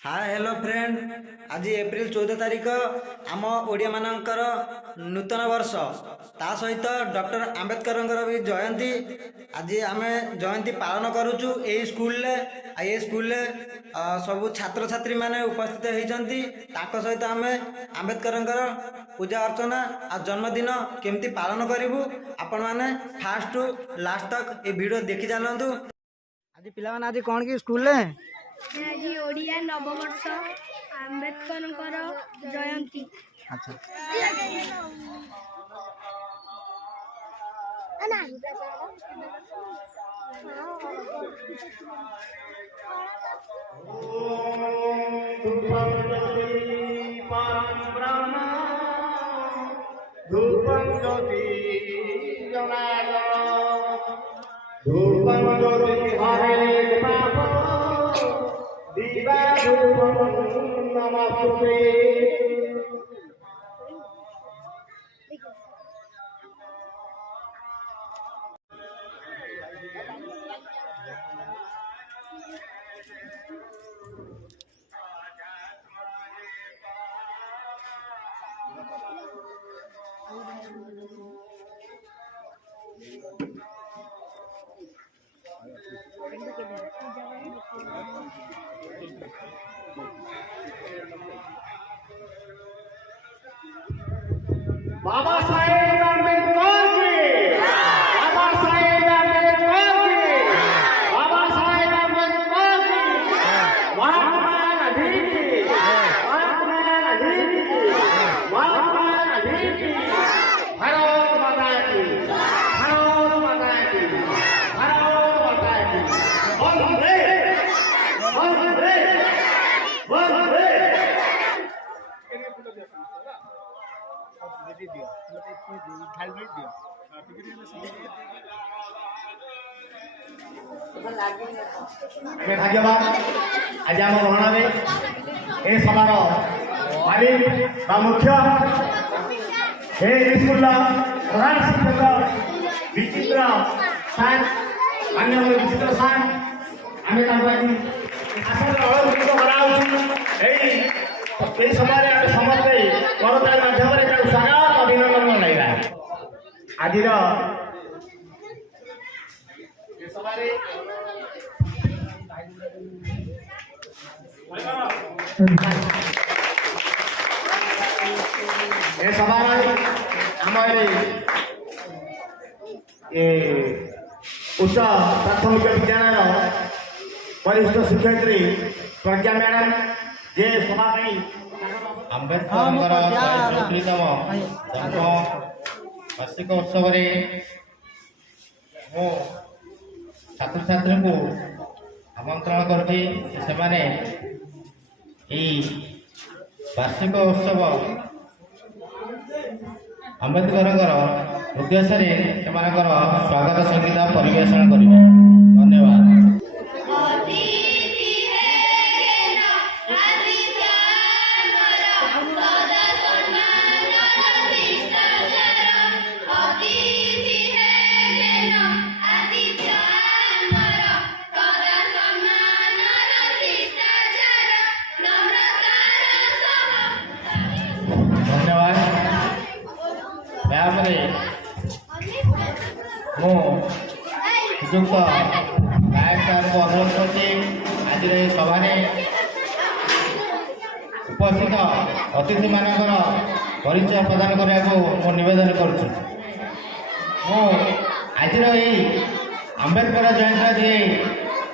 Hi hello friend. आज April 14 तारिख आम ओडिया मानकर नूतन वर्ष ता सहित डॉक्टर आंबेडकर भी जयंती। आज आम जयंती पालन करुचु यही स्कूल स्कूल सब छात्र छात्री माने उपस्थित होती सहित आम आंबेडकर पूजा अर्चना आ जन्मदिन केमती पालन करूँ आपण मैंने फास्ट टू लास्ट तक ये वीडियो देखी चलतु। आज पिला आज कौन कि स्कूल आज ओडिया नववर्ष आंबेडकर जयंती। अच्छा बाबा साहेब आंबेडकर की, बाबा साहेब आंबेडकर की, बाबा साहेब आंबेडकर की, महात्मा गांधी की, महात्मा गांधी की, महात्मा गांधी की, भारत माता की, भारत माता की, भारत माता की, वंदे वंदे वंदे। भाग्यवान आज आम भ्रमण ए सभार मालिक मुख्य स्कूल प्रधान शिक्षक विचित्र सार अन्य विचित्र सार आम समय समस्ते करताली माध्यम स्वागत अभिनंदन मनाइबा। आज सभा आम उच्च प्राथमिक विद्यालय वरिष्ठ शिक्षयित्री प्रज्ञा मैडम जे सभा आंबेडकर जन्म वार्षिक उत्सव मु छात्र छात्री को आमंत्रण करछि सेमाने वार्षिक उत्सव आंबेडकर उद्देश्य से स्वागत संगीत परिवेषण करेंगे। धन्यवाद। उपयुक्त गायक सार को अनुरोध करती आज सभा उपस्थित अतिथि मानकर परिचय प्रदान करने को निवेदन करुँ। आज आंबेडकर जयंती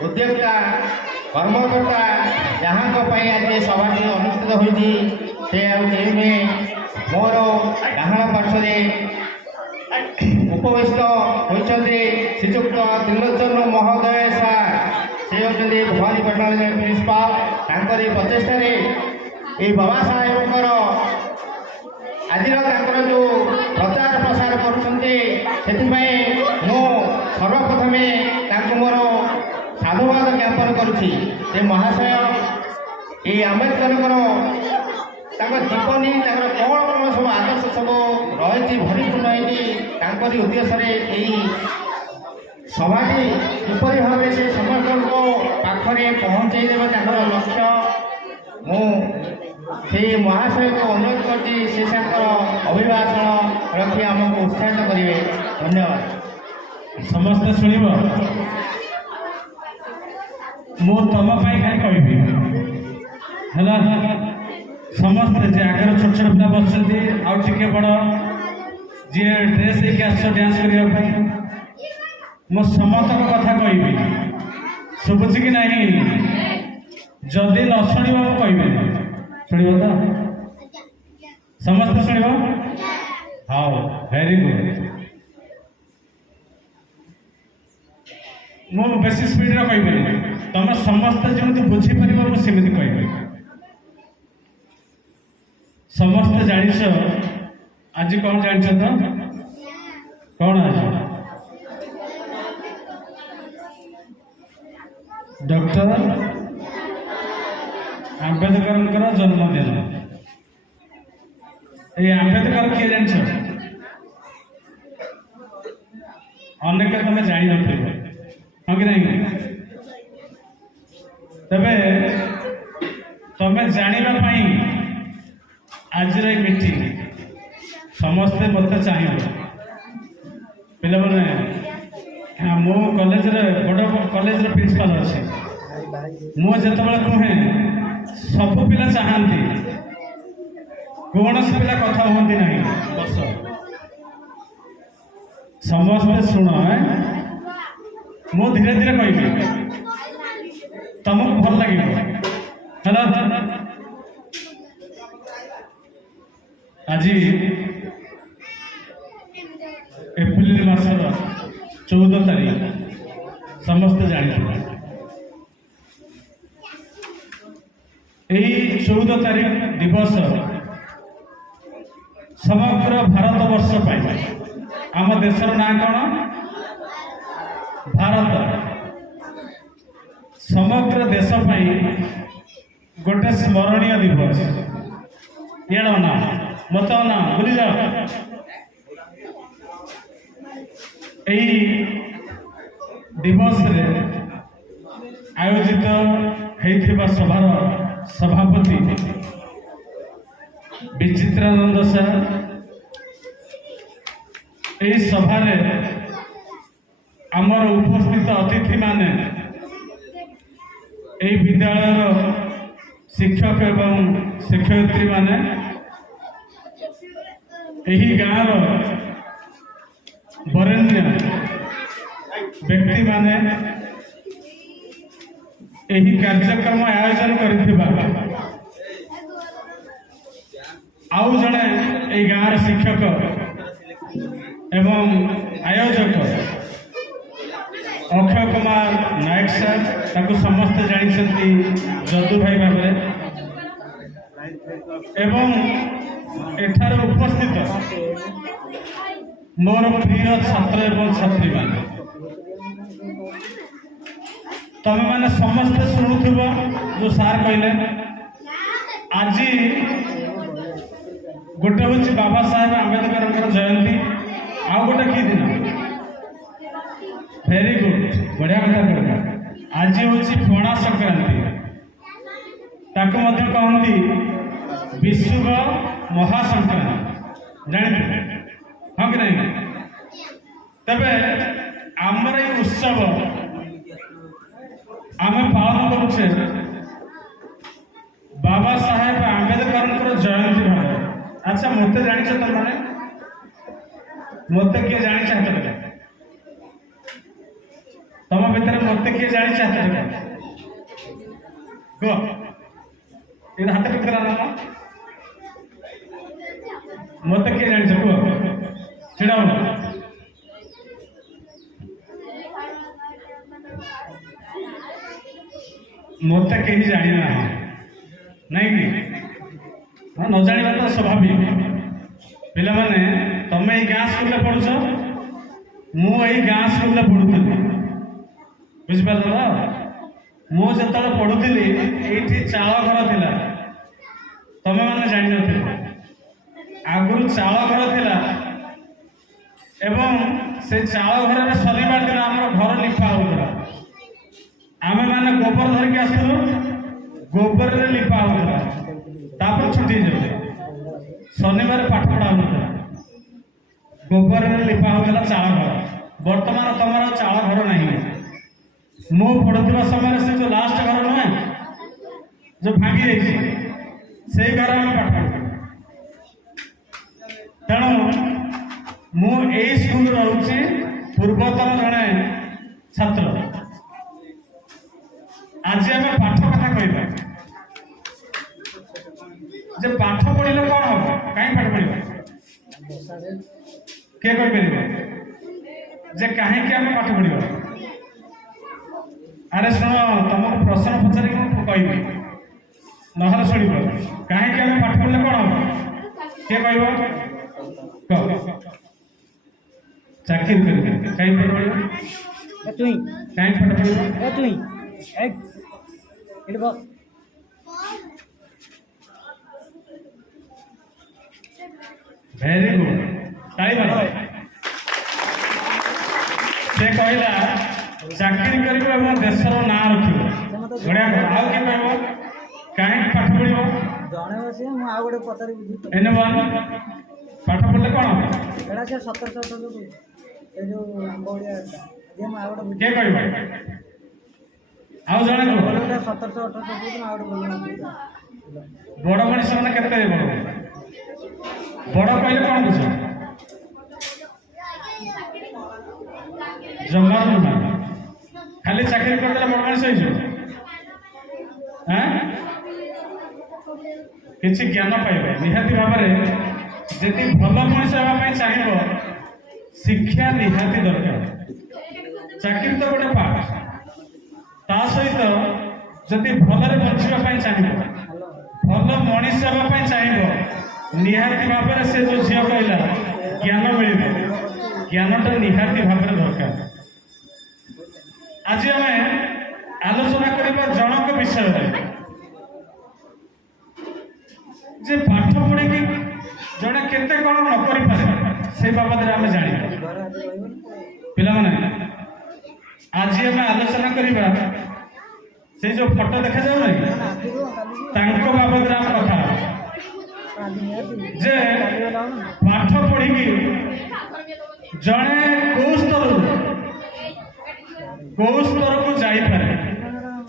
उद्योक्ता कर्मकर्ता जहाँ आज सभाटी अनुष्ठित होती मोर डाहाण पार्श्वे उपविष्ट होती श्रीजुक्त त्रिलोचन महोदय सार से होती भवानीपाटन प्रिंसिपाल तांकरी प्रचेषार ये बाबा साहेब आज जो प्रचार प्रसार कर सर्वप्रथमे मोर साधुवाद ज्ञापन करुच्ची महाशय ये आंबेडकर जीवनी कौन कौन सब आदर्श सब रही भरीपूर्ण उद्देश्य सभाटी किपरि भाव से समस्त पाखे पहुँचे लक्ष्य ମୁଁ ସେଇ ମହାଶୟକୁ ଅନୁରୋଧ କରୁଛି ସେ ତାଙ୍କର ଅଭିଭାଷଣ ରଖି ଆମକୁ ଉତ୍ସାହିତ କରିବେ। ଧନ୍ୟବାଦ। ସମସ୍ତେ ଶୁଣିବ। ମୁଁ ତମ ପାଇଁ ଖାଲି କହିବି ହେଲା। ସମସ୍ତେ ଯେ ଆଗରେ ଛୋଟ ଛୋଟ ପିଲା ବସୁଛନ୍ତି ଆଉ ଟିକେ ବଡ଼ ଯିଏ ଡ୍ରେସ୍ ହେଇକି ଆସ ଡ୍ୟାନ୍ସ କରିବା ପାଇଁ ମୁଁ ସମସ୍ତଙ୍କ କଥା କହିବି। ଶୁଭୁଛି କି ନାହିଁ? ଯଦି ନ ଶୁଣିବ ମୁଁ କହିବିନି। ଶୁଣିବ ତ? ସମସ୍ତେ ଶୁଣିବ? ହଉ, ଭେରି ଗୁଡ୍। ମୁଁ ବେଶୀ ସ୍ପିଡରେ କହିବିନି, ତମେ ସମସ୍ତେ ଯେମିତି ବୁଝିପାରିବ ମୁଁ ସେମିତି କହିବି। ସମସ୍ତେ ଜାଣିଛ ଆଜି କ'ଣ ଜାଣିଛ ତ? କ'ଣ ଆଜି? ଡକ୍ଟର ଆମ୍ବେଦକରଙ୍କର ଜନ୍ମଦିନ। এই ଆମ୍ବେଦକର କିଏ ଜାଣିଛ? ଅନେକ ତମେ ଜାଣିନଥିବ, ହଁ କି ନାହିଁ? ତେବେ ତମେ ଜାଣିବା ପାଇଁ ଆଜିର এই ମିଟିଂ ସମସ୍ତେ ମୋତେ ଚାହିଁବ। ପିଲାମାନେ, ମୁଁ କଲେଜରେ ବଡ଼ କଲେଜର ପ୍ରିନ୍ସିପାଲ ଅଛି। ମୁଁ ଯେତେବେଳେ କୁହେ ସବୁ ପିଲା ଚାହାନ୍ତି, କୌଣସି ପିଲା କଥା ହୁଅନ୍ତି ନାହିଁ। ବସ, ସମସ୍ତେ ଶୁଣ। ମୁଁ ଧୀରେ ଧୀରେ କହିବି, ତମକୁ ଭଲ ଲାଗିବ ହେଲା। ଆଜି ଏପ୍ରିଲ ମାସର 14 ତାରିଖ ସମସ୍ତେ ଜାଣିଥିବେ। ଏହି 14 ତାରିଖ ଦିବସ ସମଗ୍ର ଭାରତ ବର୍ଷ ପାଇଁ, ଆମ ଦେଶର ନାଁ କ'ଣ? ଭାରତ। ସମଗ୍ର ଦେଶ ପାଇଁ ଗୋଟେ ସ୍ମରଣୀୟ ଦିବସ। ଏଣ ନା ମତ ନା ଭୁଲି ଯାଅ। ଏହି ଦିବସରେ ଆୟୋଜିତ ହେଇଥିବା ସଭାର ସଭାପତି ବିଚିତ୍ରାନନ୍ଦ ସାର୍, ଏହି ସଭାରେ ଆମର ଉପସ୍ଥିତ ଅତିଥିମାନେ ଏହି ବିଦ୍ୟାଳୟର ଶିକ୍ଷକ ଏବଂ ଶିକ୍ଷୟିତ୍ରୀମାନେ, ଏହି ଗାଁର ବରେଣ୍ୟ ବ୍ୟକ୍ତିମାନେ, ଏହି କାର୍ଯ୍ୟକ୍ରମ ଆୟୋଜନ କରିଥିବା ଆଉ ଜଣେ ଏହି ଗାଁର ଶିକ୍ଷକ ଏବଂ ଆୟୋଜକ ଅକ୍ଷୟ କୁମାର ନାୟକ ସାର୍, ତାକୁ ସମସ୍ତେ ଜାଣିଛନ୍ତି ଯଦୁ ଭାଇ ଭାବରେ, ଏବଂ ଏଠାରେ ଉପସ୍ଥିତ ମୋର ପ୍ରିୟ ଛାତ୍ର ଏବଂ ଛାତ୍ରୀମାନେ, ତମେମାନେ ସମସ୍ତେ ଶୁଣୁଥିବ ଯୋଉ ସାର୍ କହିଲେ। ଆଜି ଗୋଟେ ହଉଛି ବାବା ସାହେବ ଆମ୍ବେଦକରଙ୍କର ଜୟନ୍ତୀ, ଆଉ ଗୋଟେ କି ଦିନ? ଭେରି ଗୁଡ୍, ବଢିଆ କଥା କହିଲ। ଆଜି ହଉଛି ପଣା ସଂକ୍ରାନ୍ତି, ତାକୁ ମଧ୍ୟ କହନ୍ତି ବିଶୁଭ ମହାସଂକ୍ରାନ୍ତି, ଜାଣିଥିବେ ହଁ କି ନାହିଁ? ତେବେ ଆମର এই ଉତ୍ସବ ଆମେ ପାଳନ କରୁଛେ ବାବା ସାହେବ ଆମ୍ବେଦକରଙ୍କର ଜୟନ୍ତୀ ଭାବରେ। ଆଚ୍ଛା, ମୋତେ ଜାଣିଛ ତମମାନେ? ମୋତେ କିଏ ଜାଣିଛ ହାତ ଟେକା? ତମ ଭିତରେ ମୋତେ କିଏ ଜାଣିଛ ହାତ ଟେକା? କୁହ, ଏ ହାତ ଟେକା ନା ମୋତେ କିଏ ଜାଣିଛ? କୁହ, ଛିଡ଼ା ହୁଅ। ମୋତେ କେହି ଜାଣିନା ନାଇଁ କି? ନ ଜାଣିବା ତ ସ୍ୱାଭାବିକ। ପିଲାମାନେ, ତମେ ଏଇ ଗାଁ ସ୍କୁଲରେ ପଢୁଛ, ମୁଁ ଏଇ ଗାଁ ସ୍କୁଲରେ ପଢୁଥିଲି, ବୁଝିପାରିଲ ତ? ମୁଁ ଯେତେବେଳେ ପଢୁଥିଲି ଏଇଠି ଚାଳ ଘର ଥିଲା, ତମେମାନେ ଜାଣିନଥିବ। ଆଗରୁ ଚାଳ ଘର ଥିଲା ଏବଂ ସେ ଚାଳ ଘରରେ ଶନିବାର ଦିନ ଆମର ଘର ଲିପା ହେଉଥିଲା। ଆମେମାନେ ଗୋବର ଧରିକି ଆସୁଥିଲୁ, गोबर रे लिपा होता तापर छुट्टी जाऊ शनिवार पाठ पढ़ा होता गोबर रे लिपा होता चाल घर वर्तमान तुम चाल घर नहीं मु पढ़ुवा समय से जो लास्ट घर नुहे जो भांगी जाइए से घर में पाठ पढ़ तेणु मु स्कूल रोचे पूर्वतन जड़े छात्र आज आम पाठ कथा कहवा जे पाठ पढ़ले कौन हम कहीं पाठ पढ़ा किए कहीपर जे कहीं आम पाठ पढ़ा अरे शुण तुमको प्रश्न पचार कह ना शुण कहीं आम पाठ पढ़ले कौन हम किए कह चाकरी कर कहीं पाठ पढ़ा तुई कहीं पाठ पढ़ा तुई वेरी गुड ताली मार से कहला चाकरी कर देशर ना रख बढ़िया आउ किए कह कहीं पाठ पढ़ो जड़े बस गोटे पचार एने वन पाठ पढ़ले कौन एटा से 1700 जो आंबोड़िया किए कह आउ जड़े कह 1700 1800 बड़ मनीष मैंने केते बड़ कहले कौन बुझ जमा नुना खाली चाकरी करदे बड़ मनीष किसी ज्ञान पाइबे निहाती भाव में जदि भल मनीष होगा चाहिए शिक्षा निहाती दरकार चाकरी तो गोटे पाठ ता सहित जदि भलरे बंचापी चाहिए भल मनीष होगा चाहिए निहाती भाव में से जो झील कहला ज्ञान मिले ज्ञानटा निहाती भाव में दरकार आज आम आलोचना करबा जनक विषय जे पाठ पढ़ी जड़े केते कौन न करि पारे से बाबद आम जानी पिला माने आज आम आलोचना करबा से जो फोटो देखा जाऊ नहीं तांको बाबद आम कथा जे पाठ पढ़ी जड़े कौ स्तर को जाई पारे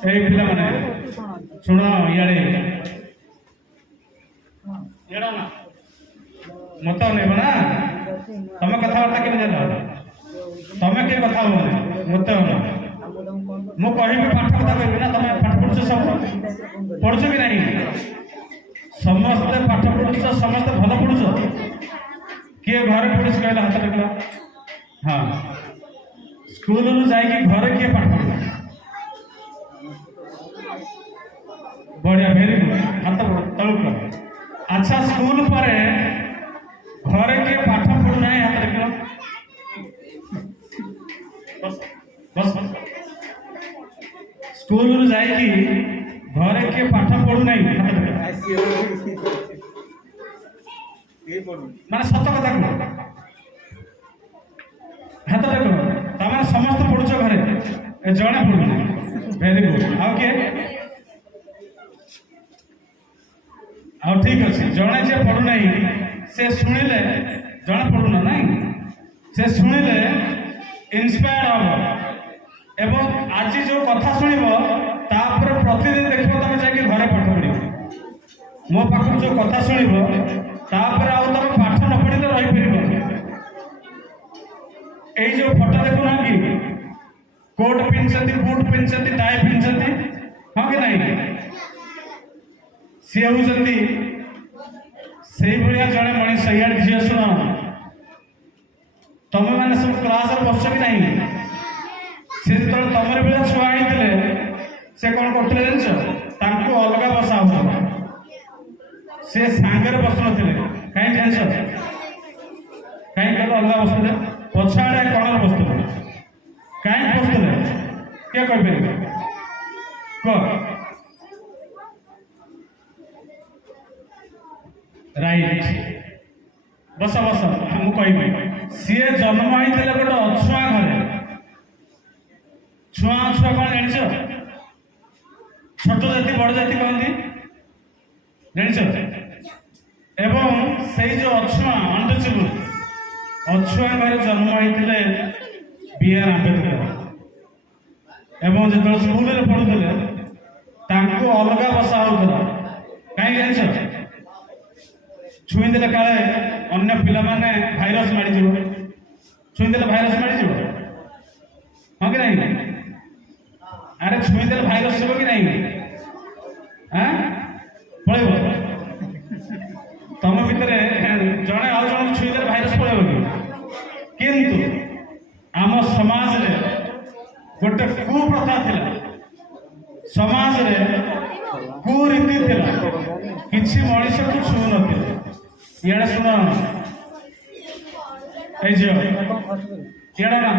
ए पिला माने सुन इे ना मत नहीं ना तुम कथबार्ता के जान तुम किए कथा हो मत मु कह पाठ कथा कह ना तुम पाठ पढ़ुच सब पढ़ुच कि नहीं समस्ते पाठ पढ़ुच समस्ते भल पढ़ुच किए घर पढ़ुच कहला हाथ रखला हाँ स्कूल जाकि घर किए पाठ पढ़ बढ़िया वेरी गुड हाथ तलु कर अच्छा स्कूल पर घर के पाठ पढ़ुना हाथ रख बस बस स्कूल जाकि घर के पाठ पढ़ुना हाथ रख माने सत कथा कह हाथ रख तमें समस्त पढ़ुच घरे जड़े पढ़ुना वेरी गुड आउ किए हाँ ठीक अच्छे जड़े जे पढ़ुना से शुणिले जड़े पढ़ुना नहीं से शुणिले इन्स्पायर हम एवं आज जो कथा शुणव तापर प्रतिदिन देख तुम जाकि घरे पाठ पढ़ मो पाख जो कथा शुणव तापर आउ तुम पाठ न पढ़ले रहीपर ये जो फोटो देखुना कि कोट पिंधती बूट पिंधती टाई पिंधती हाँ कि नहीं सी होती से जड़े मनीष इे झील शुण तुम मैंने सब क्लास बस कि नहीं से जो तुम बेला छुआ होते से कौन करते जान अलग बसा हो से सांगे बस नी कहीं जान कहीं कल अलग बसुले पछाड़े कण बसुले कहीं बसुले किए कह कह राइट बस बस हम कह सी जन्म होते गोटे अछुआ घरे छुआ छुआ कौन जान छोट जाति बड़ जाति कहती जान एवं से जो अछुआ अनटचेबल अछुआ घर जन्म होते B.R. आंबेडकर एवं जो स्कूल में पढ़ुले अलग बसा होता कहीं जान छुईदे काले अन्य पिला माने भाइरस मारी छुईदे भाइरस मारी हाँ कि नहीं अरे छुईदे भाइरस जीव कि नहीं हाँ पलैब तुम भितर जड़े आउ जन छुईदे भाइरस पलैब कि आम समाज रे गोटे कुप्रथा थिला समाज रे कुरीति थिला किछि मनुष्य को छू नथिले इयाडे सुन ए जो इयाडे ना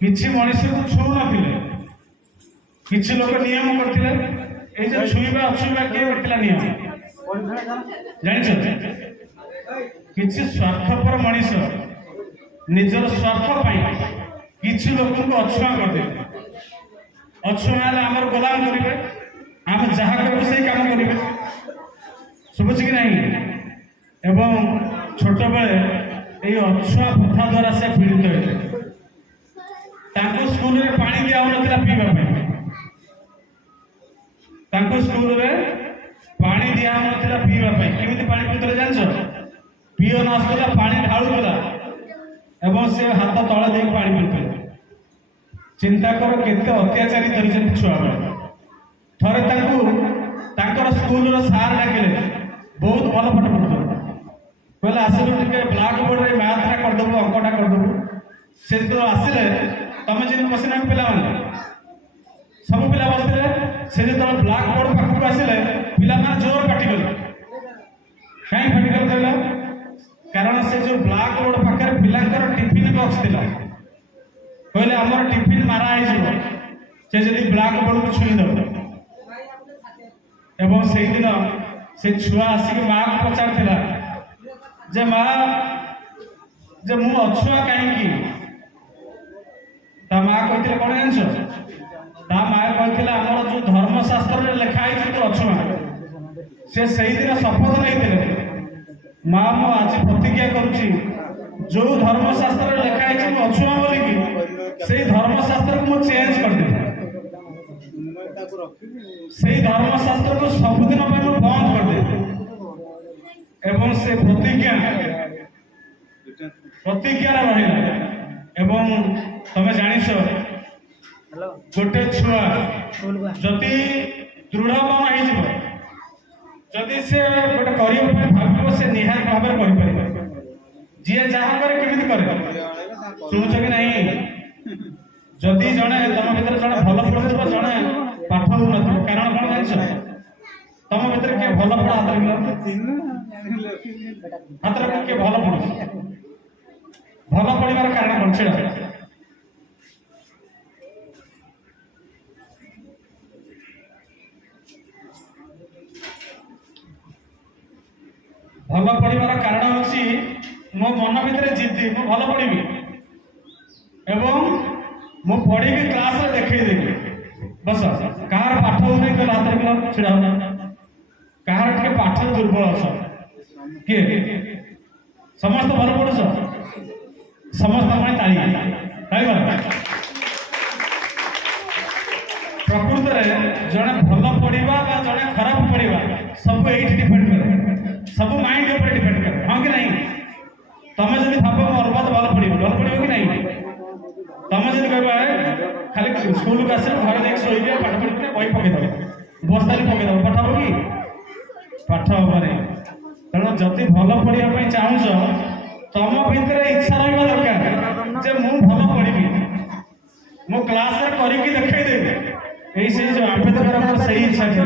किछि मनुष्य को छू नथिले किछि लोक नियम करथिले ए जो छुईबा अछुईबा के करथिला नियम जानिछ किछि स्वार्थपर मनुष्य निजर स्वार्थ पाई किछि लोक को अछुआ कर देबे अछुआ हेले हमर गोलाम करिवे हम जहाँ करू से काम करेंगे शुभुच कि नहीं एवं छोट बेले ये अछुआ प्रथा द्वारा से पीड़ित होते स्कूल में पानी दिया पीवा स्कूल में पानी दिया पीवा केमी पानी पीते जान पीओन आसला पानी ढालूला एवं से हाथ तले दे पानी पीते चिंता कर केते अत्याचारी धरी छुआ बेले थरे स्कूल सार डाकिले बहुत भल पाठ पढ़ु कहले आसलु टे ब्लाक बोर्ड रे मैथ टा करदेबु अंकटा करदेबु से जो आसिले तुम जिन बसिना पिला माने सब पिला बसले से जो ब्लाक बोर्ड पाखक आसिले पिला माने जोर पाटी गले कहीं पाटी गले कहला कारण से जो ब्लाक बोर्ड पाखरे पिलांकर टिफिन बॉक्स थिला कहले हमर टिफिन मारा आइ जबो से जदी ब्लाक बोर्ड को छुई दबो एवं से दिन से छुआ आसिक माँ को पचार जे माँ जे मु अछुआ कहीं माँ कहते कौन जान माँ कहते आमर जो धर्मशास्त्र लिखाई तो अछुआ से दिन शपथ नहीं माँ मु आज प्रतिज्ञा करुच्ची जो धर्मशास्त्र लिखाई मु अछुआ बोलिकी से धर्मशास्त्र को मुझे चेंज कर देती से धर्मशास्त्र को सबुदिन बंद कर दे एवं से प्रतिज्ञा रहा एवं तुम जानिछ गोटे छुआ जदि दृढ़ मन होदी से गोटे भाव से निहात भाव जी जहाँ करे शुणुच कि नहीं जदि जड़े तुम भर जड़े भल पढ़ुव जड़े पाठ हो कारण कौन जान तुम भर किए भल पढ़ा हाथ किए भल पढ़ु भल पढ़ार कारण कौन से भल पढ़ार कारण हूँ मो मन भर जिद्दी मु भल पढ़ी एवं मु पढ़ी क्लास रे देखदेवी बस कहार पाठ हो नहीं कहला हाथ में छिड़ा हो कहार टे पाठ दुर्बल अछ किए समस्त भल पढ़ुछ समस्त ताली प्रकृत में जड़े भल पढ़ा जड़े खराब पढ़ा सब ये डिपेंड करे सब माइंड ऊपर डिपेंड करे हाँ कि नहीं तुम जब भाव अलबत भल पढ़ कि नहीं तुम जब कह खाली स्कूल को आस घर जाए शोदे पाठ पढ़े बही पकईदे बस्ता पकईदे पाठ हम कि पाठ हे तेणु जदि भल पढ़ाई चाहूच तुम भितर इच्छा रहा दरकार जे मु भल पढ़ी मो क्लास करके देखदेवी यही जो आंबेडकर से इच्छा था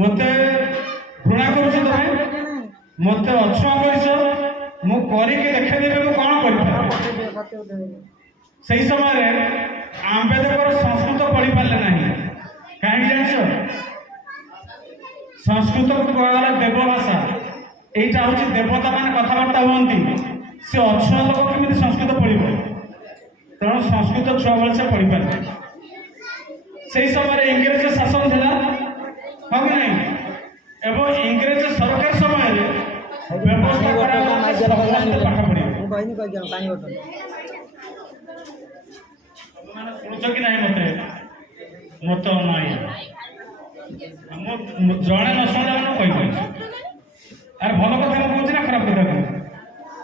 मत घृणा कर मत अछुआ कर मु करके देखदेवी मु कौन कर से समय आंबेडकर संस्कृत पढ़ी पारे ना कहीं जान संस्कृत को कहला देवभाषा यहाँ हूँ देवता मान कथबार्ता हमें सी अछुआ लोक केमी संस्कृत पढ़ तेणु संस्कृत छुआ बेले से पढ़ी पारे সেই সময় ইংরেজ শাসন ଥିଲା ହଁ କି ନାହିଁ এবং ইংরেজ সরকার সময়ের ব্যবস্থা করা সমস্তে পাঠ পড়িবে মানে শুনুছ কি ନାହିଁ মতে মত ନାହିଁ ଜଣେ ନ ଶୁଣିଲା ମାନେ କହିବି ଆରେ ଭଲ କଥା ମୁଁ କହୁଛି ନା ଖରାପ କଥା କହୁଛି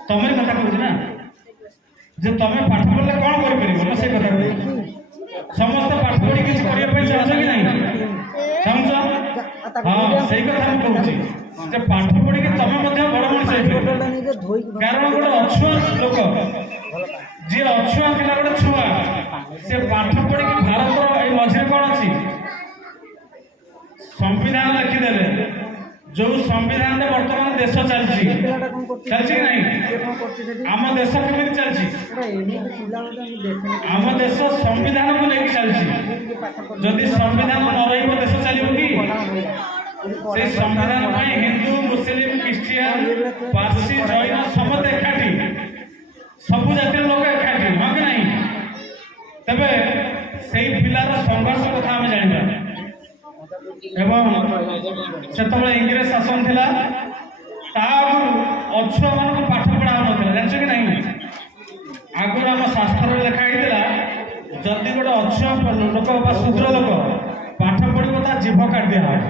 ତମରି କଥା କହୁଛି ନା ଯେ ତମେ ପାଠ ପଢିଲେ କଣ କରିପାରିବ ନା ସେ କଥା କହୁଛି ସମସ୍ତେ ପାଠ ପଢି କିଛି କରିବା ପାଇଁ ଚାହୁଁଛ କି ନାହିଁ ଚାହୁଁଛ ହଁ ସେଇ କଥା ମୁଁ କହୁଛି ଯେ ପାଠ ପଢିକି ତମେ ମଧ୍ୟ ବଡ ମଣିଷ ହେଇପାରିବ କାରଣ ଗୋଟେ ଅଛୁଆଁ ଲୋକ ଯିଏ ଅଛୁଆଁ ଥିଲା ଗୋଟେ ଛୁଆ ସେ ପାଠ ପଢିକି ଭାରତର ଏଇ ମଝିରେ କଣ ଅଛି संविधान लिखिदेले जो संविधान में वर्तमान देश चलती कि नहीं आम देश केमी चलती आम देश संविधान को लेकिन चलती जदि संविधान न रही देश चलो कि से संविधान में हिंदू मुस्लिम क्रिश्चियन पारसी जैन समस्त एकाठी सबू जातिर लोक एकाठी हाँ कि नहीं तेरे से पिलार संघर्ष कथा आम जाना এবং সেতবে ইংরেজ শাসন ଥିଲା তা আগুর অছুয়া মানুষ পাঠ পড়া হউনଥିଲା জানিছ কি নাই আগুর ଆମ ଶାସ୍ତ୍ରରେ ଲେଖା ହେଇଥିଲା ଯଦି ଗୋଟେ ଅଛୁଆ ଲୋକ ବା ଶୂଦ୍ର ଲୋକ ପାଠ ପଢିବ ତା ଜିଭ କାଟି ଦିଆହବ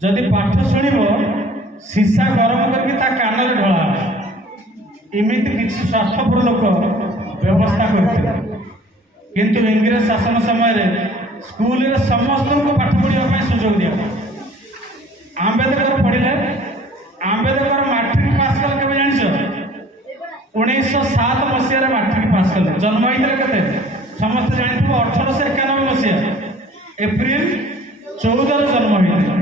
ଯଦି ପାଠ ଶୁଣିବ ସୀସା ଗରମ କରିକି ତା କାନରେ ଢଳା ହବ ଏମିତି କିଛି ସ୍ୱାର୍ଥପର ଲୋକ ବ୍ୟବସ୍ଥା କରିଥିଲେ କିନ୍ତୁ ଇଂରେଜ ଶାସନ ସମୟରେ स्कूल रे समस्त को पाठ पढ़ा सुजोग दिया आंबेडकर पढ़िले आंबेडकर मैट्रिक पास कले केबे जानिछ 1907 मसीह रे मैट्रिक पास कले जन्म होइतले केते समस्त जानिथबो 1891 मसीह एप्रिल 14 रे जन्म होइतले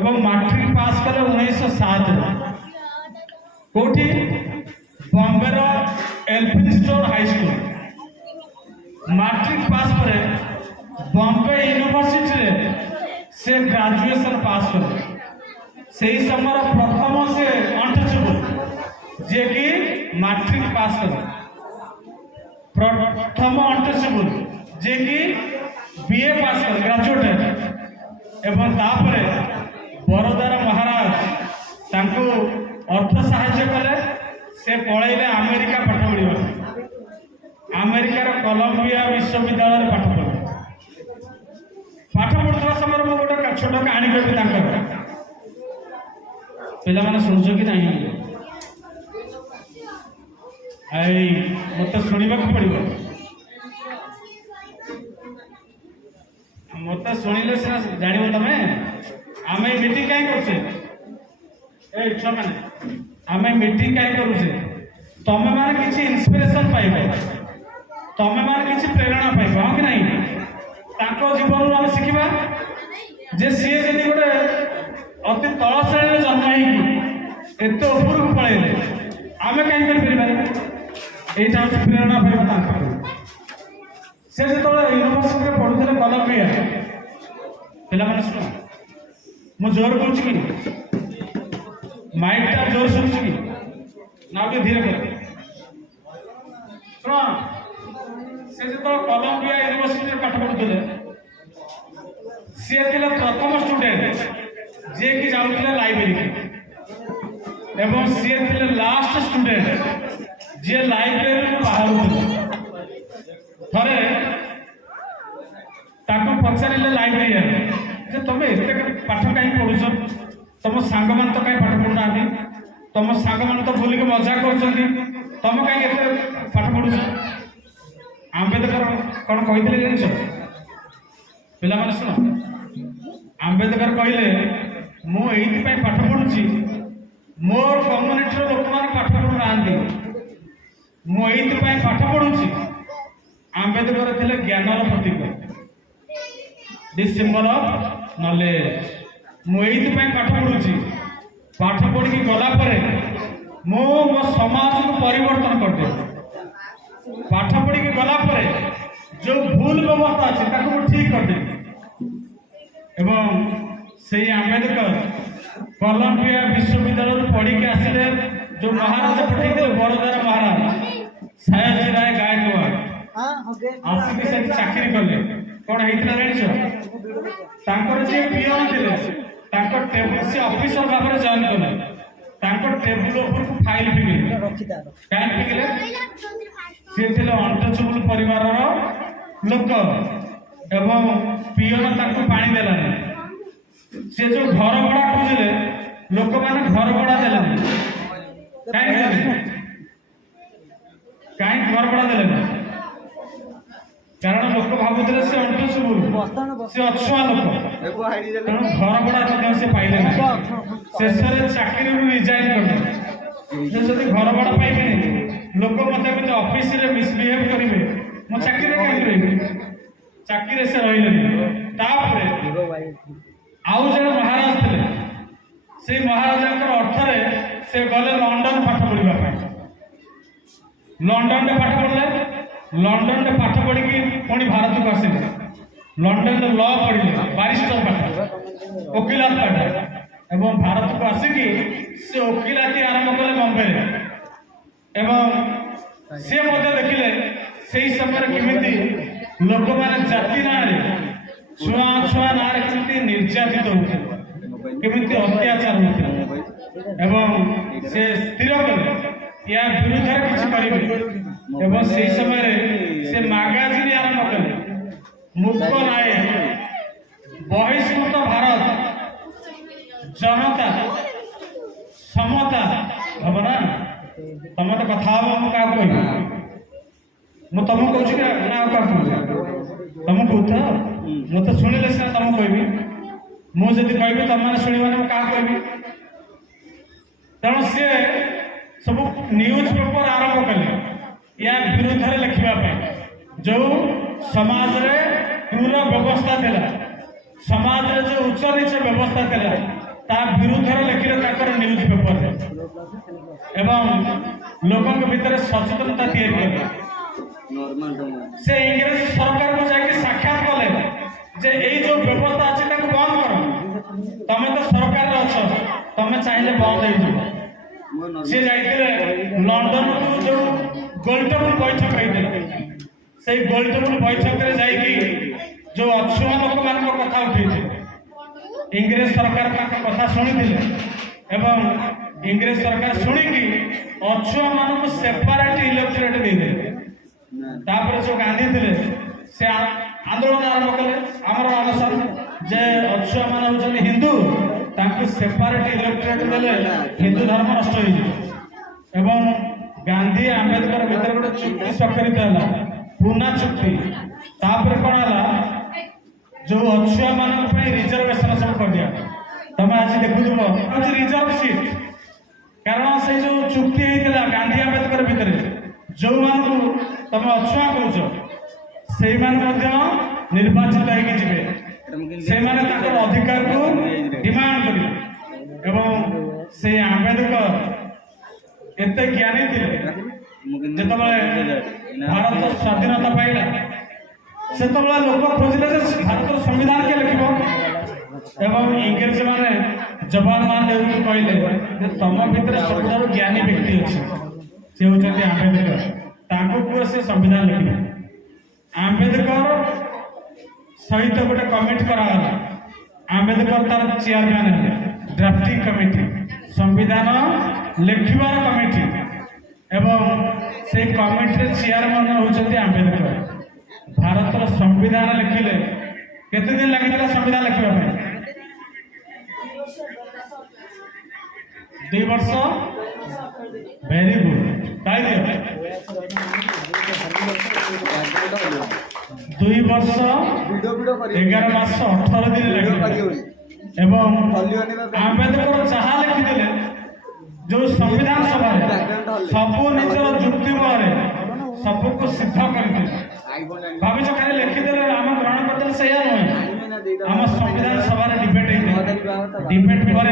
एवं मैट्रिक पास कले 1907 रे कोठी बॉम्बे रो Elphinstone High School matric pass परे बॉम्बे यूनिवर्सिटी रे से ग्रेजुएशन पास करे से समय प्रथम से अनटचेबल जे कि मैट्रिक पास करे प्रथम अनटचेबल जे कि बीए पास करे ग्रेजुएट एवं तापरे बरोदार महाराज तांको अर्थ सहायता कले से पळैले अमेरिका पाठ पढ़िबा अमेरिकार कोलंबिया विश्वविद्यालय पाठ पढ़े पाठ पढ़ुवा समय मैं गोटे छोट कहानी कहबी पिला माने शुणुछ कि नहीं आई मत शुणा पड़ो मत शुणिले सीना जान तुम आम मीटिंग कहीं करुचे छुआ मैंने आम मीटिंग कहीं करुचे तुम मैंने किसी इन्स्पिरेशन पाइब तुम मैंने किसी प्रेरणा पाइब हाँ कि नहीं जीवन आम शिखा जे सी जब गोटे अति तल श्रेणी जन्म होते उपरको पलैले आम कहीं यहाँ हूँ प्रेरणा पाइब से जो यूनिवर्सिटी पढ़ुते कोलंबिया पिला शुण मु जोर कहूँ कि माइकटा जोर शुणुच कि ना धीरे कर शुण से जो कोलंबिया यूनिवर्सिटी पाठ पढ़ुते सी प्रथम स्टूडेंट जे कि जाऊे लाइब्रेरी एवं सी लास्ट स्टूडेंट जे लाइब्रेरी बाहर थे पचारे लाइब्रेरियन जे तुम एत पाठ कहीं पढ़ुच तुम सांग मान तो कहीं पाठ पढ़ुना तुम सांग मान तो बुलिक मजा कर तुम कहीं पाठ पढ़ुच आंबेडकर कौन कहते जान पिला शुण आंबेडकर कहले मुझे पाठ पढ़ुची मोर कम्युनिटी लोक मैंने पाठ पढ़ु ना मुझे पाठ पढ़ुची आंबेडकर थे ज्ञानर प्रतीक दिस सिंबल ऑफ नॉलेज मुझे पाठ पढ़ुची पाठ पढ़ी गला मो समाज को परिवर्तन करदे पाठ पढ़ी गला जो भूल व्यवस्था अच्छे ठीक करदे एवं से आंबेडकर कोलंबिया विश्वविद्यालय पढ़ी आसिले जो महाराज पठे बड़ोदार महाराज सयाजी राय गायकवाड़ आसिक चाकरी कले कौन होता जान तांकर जे पियन थे टेबुल से ऑफिसर भाव में जॉइन कले टेबुल ऊपर फाइल फिंगिले कहीं फिंगिले सी थे अनटचेबल परिवार लोक एवं पियन पानी देलानी से जो घर भड़ा खोजिले लोक मैंने घर भड़ा देलानी कहीं घर भड़ा देलानी कारण लोक भावुले से अनटचेबल से अछुआ लोक तेणु घर भड़ा से पाइले शेष चाकरी रिजाइन कर घर भड़ा पाइबे लोक मत ऑफिस रे मिसबिहेव करेंगे मो चाकरी कहीं रही चाकरी से रही आउ जन महाराज थे से महाराजा अर्थ से गले लंडन पाठ पढ़ा लंडन पाठ पढ़ले लंडन पाठ पढ़ी पुणी भारत को आसिले लंडन लॉ पढ़िले बारिस्टर पाठ वकिलात पाठ एवं भारत को आसिकी से वकिलाती आरंभ कले बम्बे एवं से मत देखिले से समय केमिति लोक मैंने जाति ना छुआ छुआ ना केमिति निर्यातित होते केमिति अत्याचार होते एवं से स्थिर कले या विरुद्ध किसी करेंगे एवं से समय से मैगजीन आरंभ कले मुक्त नाय बहिष्कृत भारत जनता समता हम ना तुम तो कथा हम क्या कह मु तुम कहूँ ना क्या तुम कह मत शुणिले सीना तुम कह मुझे कहि तुम मैंने शुणवानी क्या कहि तेणु सी सब न्यूज पेपर आरंभ कले या विरुद्ध में लिखा जो समाज रे क्रूर व्यवस्था थिला समाज रे जो उच्च नीच व्यवस्था थिला ता विरुद्ध में लिखिले न्यूज पेपर एवं लोकों भितर सचेतनता तैयारी कले से इंग्रेज सरकार को जाके साक्षात कले जे एई जो व्यवस्था अछि ताको बंद करो तमे तो सरकार रे अछ तमे चाहिले बंद हो जो से जाइले लंडन को जो गोलटेबल बैठक होइते से गोलटेबल बैठक रे जाइकी जो अछुआ लोक मान कथा उठैते इंग्रेज सरकार का कथा सुनिथिले एवं इंग्रेज सरकार शुणिकी अछुआ मान को सेपरेट इलेक्टोरेट दे दे तापर जो गांधी थे से आंदोलन आरंभ कले आमर अनशन जे अछुआ मान होचन हिंदू तांको सेपरेट इलेक्टोरेट देले हिंदू धर्म नष्ट हो एवं गांधी आंबेडकर भीतर गोटे चुक्ति स्वाक्षरित होला पूना चुक्ति तापर कोन होला जो अछुआ मान रिजर्वेशन सब कर दिया तुम आज देखुथबो आज रिजर्व सीट कारण से जो चुक्ति होइतला गांधी आंबेडकर भीतर जो मान तुम अछुआ कौच से निर्वाचित होकर अधिकार को डिमांड कर से आंबेडकर एत ज्ञानी थे जो भारत स्वाधीनता पाइला से लोक खोजिले भारत संविधान के लिख एवं इंग्रेज माने जवाहरलाल नेहरू कहले तुम भीतर सब ज्ञानी व्यक्ति अच्छे से होती आंबेडकर से संविधान लिखिले आंबेडकर सहित गोटे कमिटी कराला आंबेडकर तार चेयरमैन ड्राफ्टिंग कमिटी संविधान लिखिबार कमिटी एवं से कमिटी चेयरमैन होचंती आंबेडकर भारत संविधान लिखिले केते दिन लगी संविधान लिखा 2 वर्ष वेरी गुड कह दियो 2 वर्ष 11 मास 18 दिन लगे एवं आंबेडकर जहाँ लिखिले जो संविधान सभा सब निजर जुक्ति बल सबको सिद्ध करते भाविच खाली लिखिदे आम ग्रहण करते से आम संविधान सभा डिबेट पर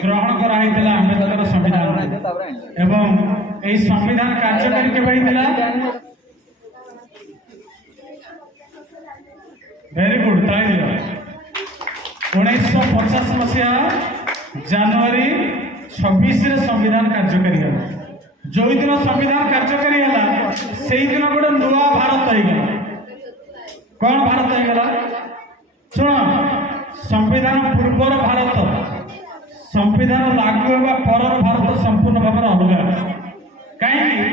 ग्रहण कराइला आंबेडकर संविधान एवं यही संविधान कार्यकारी केवे होता वेरी गुड 1950 मसीहा जनवरी 26 संविधान कार्यकारी है जो दिन संविधान कार्यकारी है से दिन गोटे नुआ भारत हो कौन भारत होगा शुण संविधान पूर्वर भारत संविधान लागू होगा पर भारत संपूर्ण भाव अलग कहीं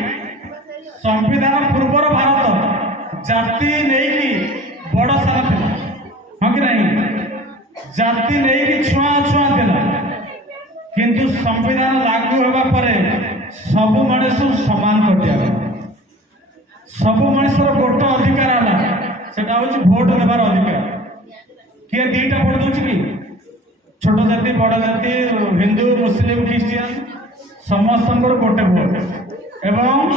संविधान पूर्वर भारत जाति नहीं बड़ सारा था हाँ कि नहीं जाति नहीं छुआ छुआ था किंतु संविधान लागू होगा पर सबू मनुष्य समान कर दिया सबू मनुष्य गोटे अधिकार है सेटा हूँ भोट देवार अधिकार किए दीटा भोट दूसरी कि छोट जाति बड़ जाति हिंदू मुस्लिम ख्रीस्टियान समस्त गोटे भोट एवं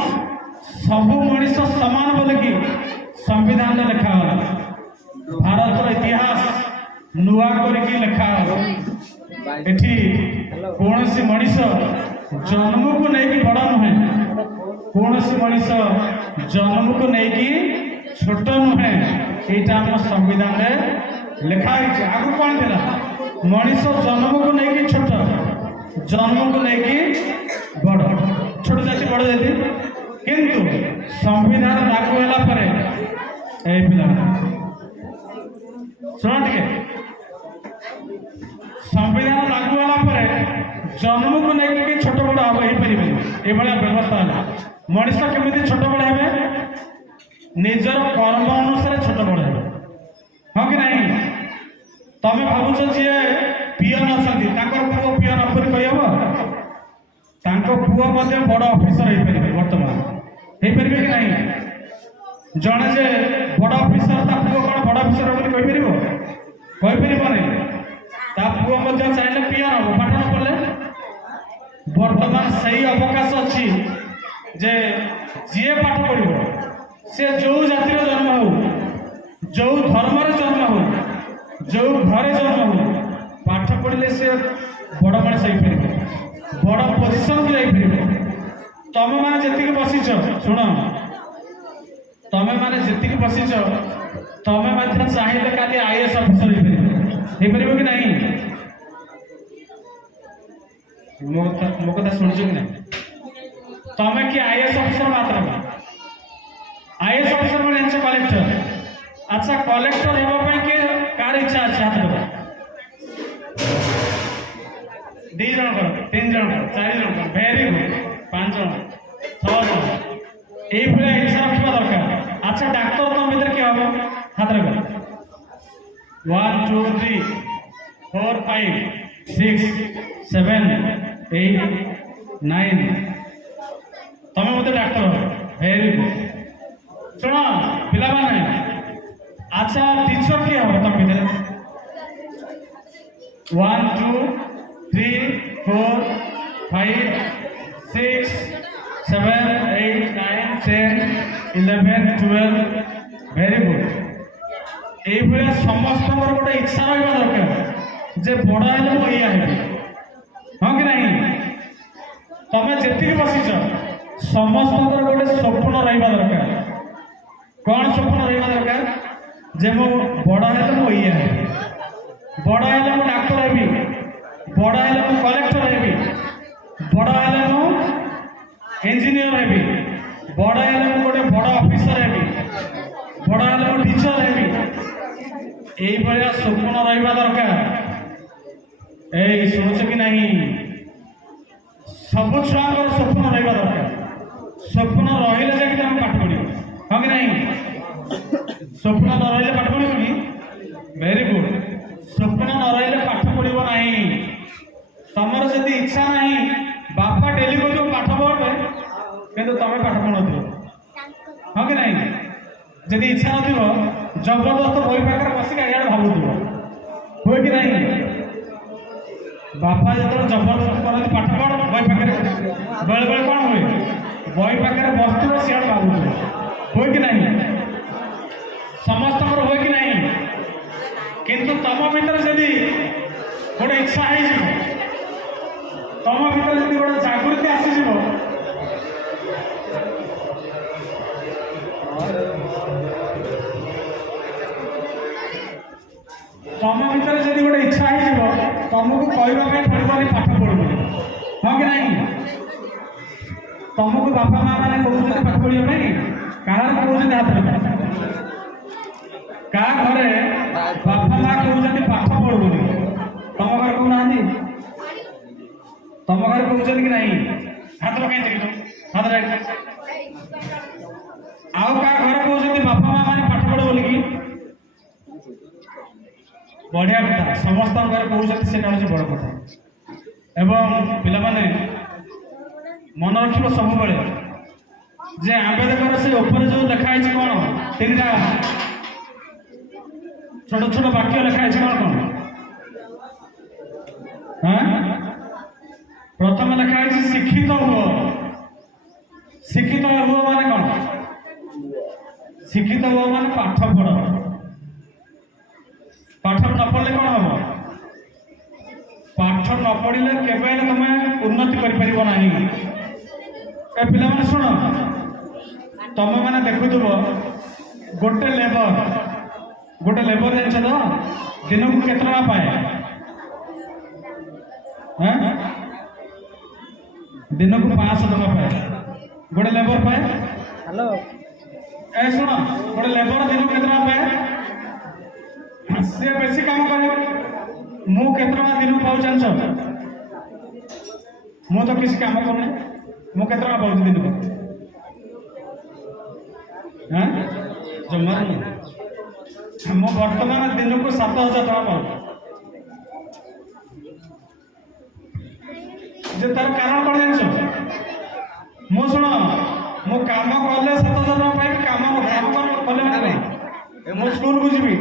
सबू मनुष्य समान बोले कि संविधान लिखागला भारत इतिहास नुआ करके लिखागला एठी कौन सी मनीष जन्म को नहीं बड़ नुहे कौन सी मनीष जन्म को नहीं छोट नुहे यहाँ आम संविधान लिखाई आगु कौन थी मनीष जन्म को नहीं छोट जन्म को नहीं बड़ छोट जाति बड़ जाति किंतु संविधान लागू होला परे ए पिला सुन टिके संविधान लागू होला परे जन्म को नहीं छोट बड़ हम हो पारे ये व्यवस्था है मनीष केमी छोट बड़ हे निजर कर्म अनुसार छोट बड़ हे हाँ कि नहीं तमें भावुच जी पीएन अच्छा पुओ पीएन अफर कहब पुओ बड़ ऑफिसर हो पारे बर्तमान हो पारे कि नहीं जड़े जे बड़ ऑफिसर ता पुओ कौन बड़ ऑफिसर कहीपर नहीं ता पुओ चाहिए पीएन हम पाठ न पढ़ले बर्तमान से अवकाश अच्छी जे जी पाठ पढ़ से जो जातिर जन्म हो जो धर्म जन्म हो जो घरे जन्म हो पाठ पढ़ले से बड़ मनीष हो पारे बड़ पोजिशन को जापर तमें मैंने जी बसीच शुण तमें मैंने जी बसीच तमें चाहिए खाली आईएएस अफिसर हो पार कि नहीं मो कथा शुणुच कि नहीं तमें कि आईएएस अफिसर मात्र आईएएस अफिसर मैंने जान कलेक्टर अच्छा कलेक्टर होगा किए कार इच्छा अच्छे हाथ लगा 2 जन 3 जन 4 जन वेरी गुड 5 जन 6 जन ये इच्छा रखा दरकार अच्छा डाक्तर तुम भर किए हम हाथ लगा 1 2 3 4 5 6 7 8 9 तमें मत डाक्तर वेरी गुड शुण पिला माने अच्छा टीचर किए हम तुम भर 1 2 3 4 5 6 7 8 9 10 11 12 वेरी गुड ये समस्त गोटे इच्छा रहा दरकार जे बड़ा है मुझे हाँ कि नहीं तमें जी बसीच समस्त गोटे स्वप्न रहा दरकार कौन स्वप्न रहा दरकार जे मो बड़ा है मुझे बड़ा है मु डाक्तर हेबी बड़ा है मु कलेक्टर हेबी बड़ा है मु इंजीनियर हेबी बड़ा है मु गोटे बड़ ऑफिसर हेबी बड़ा है मु टीचर हेबी यही भाया स्वप्न रहा दरकार ए शुणुच कि नहीं सब छुआ स्वप्न रहा दरकार स्वप्न रही जाए पाठ पढ़ हाँ कि नहीं स्वप्न न रही पाठ पढ़ कि वेरी गुड स्वप्न न रही पाठ पढ़ ना तुम जब इच्छा ना बापा डेली को पाठ पढ़ कि तुम्हें पाठ पढ़ हाँ कि नहीं जदि इच्छा न जबरदस्त बही पाखे बसिक इे भावुव हुए कि नहीं बापा जो जबरदस्त करते पाठ पढ़ बही पाखे बेले बेले कौन हुए बही पाखे बसुव सियाड़ भावुव हुए कि नहीं समस्त हुए कि नहीं किंतु तुम भीतर जदि गोटे इच्छा हो तुम भीतर जदि गोटे जागृति आसीज तुम भीतर जब गोटे इच्छा हो तुमको कहवाई पड़े पाठ पढ़ हाँ कि नहीं तुमको बापा माँ मैंने कहते पाठ पढ़ाई कह कहते हाथ का घरे बापा माँ कहते पाठ पढ़ बोली तुम घर कहना तुम घर कहते कि नहीं हाथ लगे हाथ राइट आउ का घर कहते बापा माँ मैंने पाठ पढ़ बोल कि बढ़िया कथा समस्त घर कहते से बड़ कथा एवं पिला माने मन रखिब सब बेले जे आंबेडकर से ऊपर जो लिखा है कौन तीन छोट छोट वाक्य लिखा है कौन कौन हाँ प्रथम लिखा है शिक्षित हुआ माने कौन शिक्षित हुआ माने पाठ पढ़ पाठ न पढ़ले कौन हम पाठ न पढ़ले केवे तुम उन्नति कर पिला माने शुण तुम मैंने देखुव गोटे लेबर जान तो दिन को केत पाए दिन को 500 टका पाए गोटे लेबर पाए हेलो ए शुण गोटे लेबर दिन को केत पाए सी बेसी काम करे मु केत दिन को पाऊ जान मु तो किसी काम करना मु केत पाऊ दिन को जमा मु बर्तमान दिन को 7,000 टका पाऊ जे तार कारण कौन जान मु शुण मु काम कले 7,000 टका पाई काम कले माने मु स्कूल को जीवी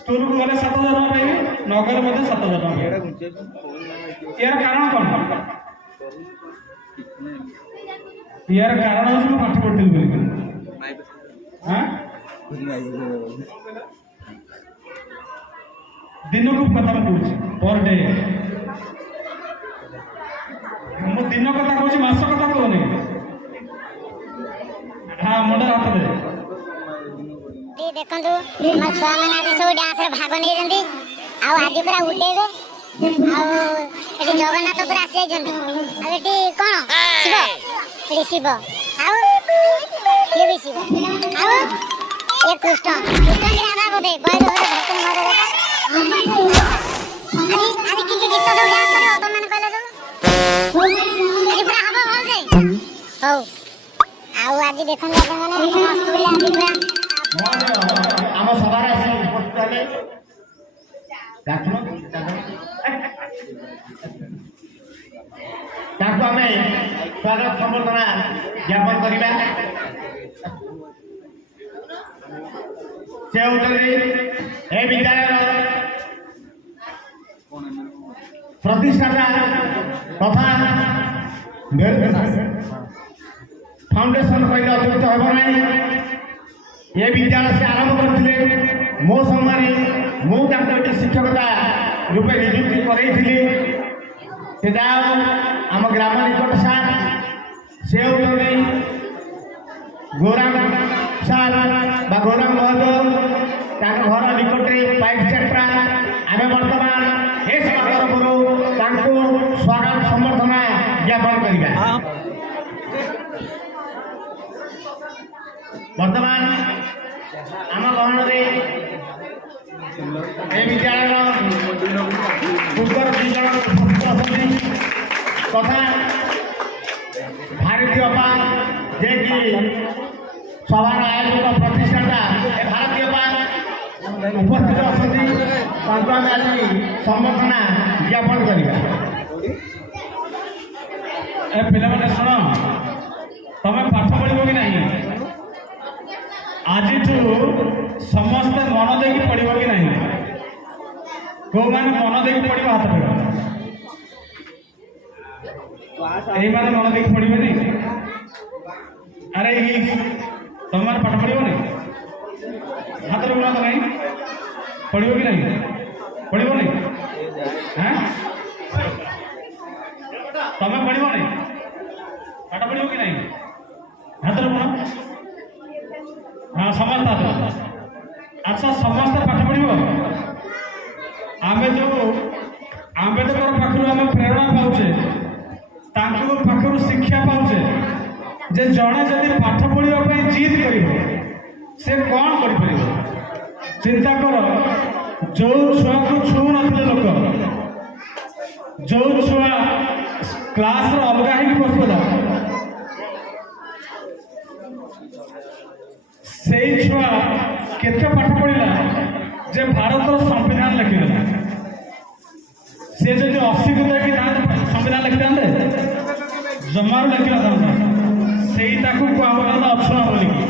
स्कूल को गले 7,000 टका पाई नगर मध्य 7,000 टका यार कारण कौन यार कारण हूँ पाठ पढ़ी बोल हाँ दिन को कथा कहूँ पर डे मु दिन कथा कहूँ मास कथा कहूनी हाँ मुंडा हाथ दे देखु मोर छुआ मैंने आज सब डांस भाग नहीं आज पूरा उठेबे जगन्नाथ पूरा आसी कौन शिव शिव ये भी शिव ये कृष्ण राधा बोधे गीत सब डांस करो तुम मैंने कहले पूरा हवा भल जाए हो आज देखो आम सभा उपस्थित हेले आम स्वागत संबर्धना ज्ञापन करवा से होते ए विद्यालय प्रतिष्ठाता तथा फाउंडेशन कहले अतिरिक्त हम ना ये विद्यालय से आरंभ करते मो समय मुझे शिक्षकता रूपे नियुक्ति करें आम ग्राम निकट सार से होते गौरांग सार गौरांग महतो घर निकटे पाइप चेट्रा आम बर्तमान ए सभा तरफ स्वागत संबर्धना ज्ञापन करवा बर्तमान आम गहन विद्यालय पूर्वर दुई जन तथा भारतीय पा जे कि सभार आयोजक प्रतिष्ठाता भारतीय पा उपस्थित अच्छा आज संबर्धना ज्ञापन करवा पिला शुण तुम पाठ पढ़ो कि नहीं आज समस्ते मन दे पढ़ो कि नहीं कौ मैंने मन दे पढ़ हाथ पढ़ यही मैंने मन दे पढ़े अरे तुम मैंने पाठ पढ़ो नहीं हाथ रुना तो नहीं पढ़ो कि नहीं पढ़ो नहीं हाँ तुम्हें पढ़ो नहीं पाठ पढ़ो कि नहीं हाथ रुना हाँ समस्त अच्छा समस्त पाठ पढ़ो आम जो आंबेडकर पाखु आम प्रेरणा पाचे पाखु शिक्षा पाचे जे जड़े जदि पाठ पढ़ापी जिद कर से कौन कर चिंता कर जो छुआ को छू नथिले लोक जो छुआ क्लास अलग ही बसला से छुआ केते पाठ पढ़ा जे भारत संविधान लिखिदेला से जो अशिक्षित कि संविधान लिखिता जमार लिखा था से कहला अक्षुण बोलिकी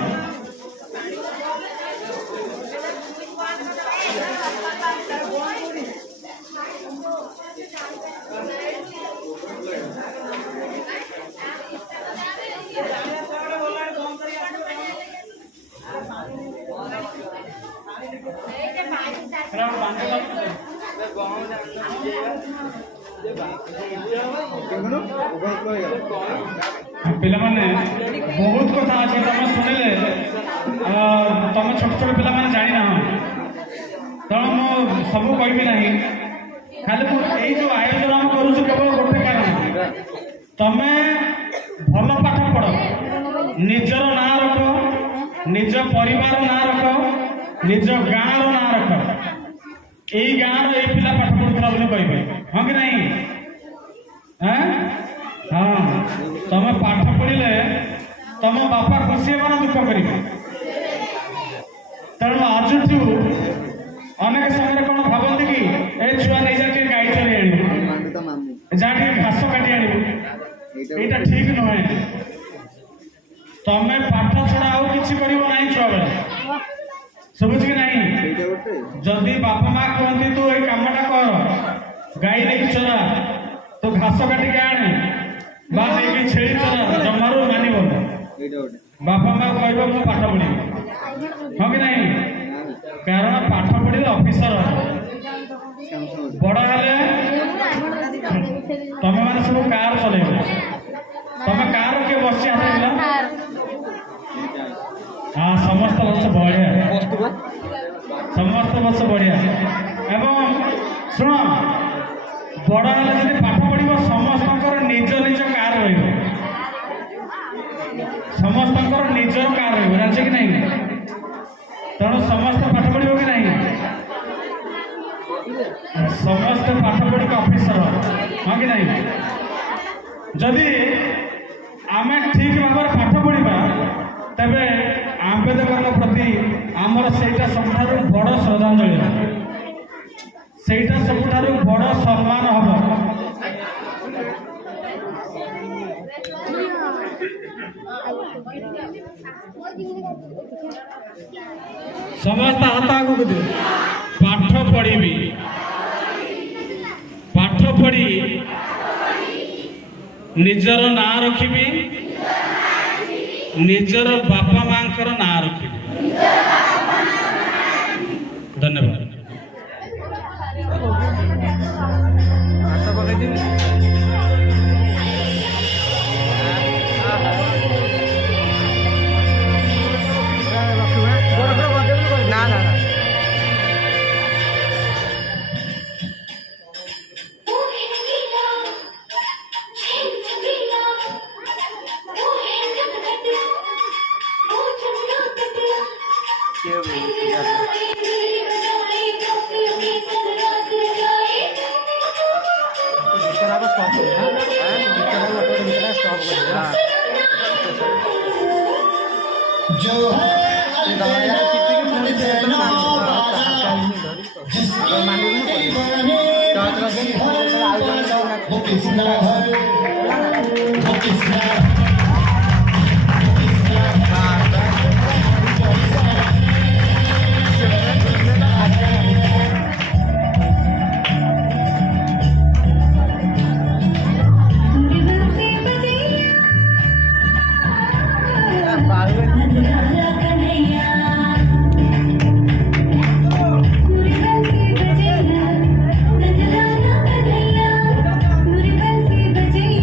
पिला माने बहुत कथा अच्छे तुम शुणिले तुम छोट छोट पिला माने जानी ना तेणु मु सब कहबी ना खाली यही जो आयोजन आम करूँ केवल गोटे कारण तमें भल पाठ पढ़ निजर ना रख निज परिवार ना रख निज गाँव ना रख यही गाँव ये पिला पाठ पढ़ुला बोली कहे हाँ कि नहीं हाँ तुम पाठ पढ़ले तुम बापा खुशी हे दुख कर तेणु आज अनेक समय कौन भावती कि ए छुआ नहीं जा गाई चली आण जहाँ घास काटी आण यहाँ ठीक नुहे तमें पाठ छड़ा आउ कि ना छुआ बेला समझ कि नहीं जदि बापा माँ कहती तू ये कमटा कर गाई नहीं चला तो घास काटिक आने बा नहीं छेड़ी चला जमारू मानव बापा माँ कह मु पाठ पढ़ी हाँ कि नहीं कारण पाठ पढ़े ऑफिसर बड़ हेले तुम मैंने सब कार चल तुम कार किए बस हाँ समस्त बस बढ़िया समस्त बस बढ़िया एवं शुण बड़ हेले जब पाठ पढ़ समस्त निज निज कार समस्त निजर कार रही कि नहीं तेणु समस्त पाठ पढ़ कि नहीं समस्त पाठ पढ़ ऑफिसर हाँ कि नहीं जदि आम ठीक भाव पाठ पढ़ा तेरे आंबेडकर प्रति आमर सेटा सबुठारु बड़ श्रद्धांजलि सेटा सबुठारु बड़ सम्मान हम समस्त हाथ आगू दे पाठ पढ़ी पाठ पढ़ी निजर ना रखी निजर बापा माँ ना रखी धन्यवाद ना ना जो है वो किसना है वो किसना मुरी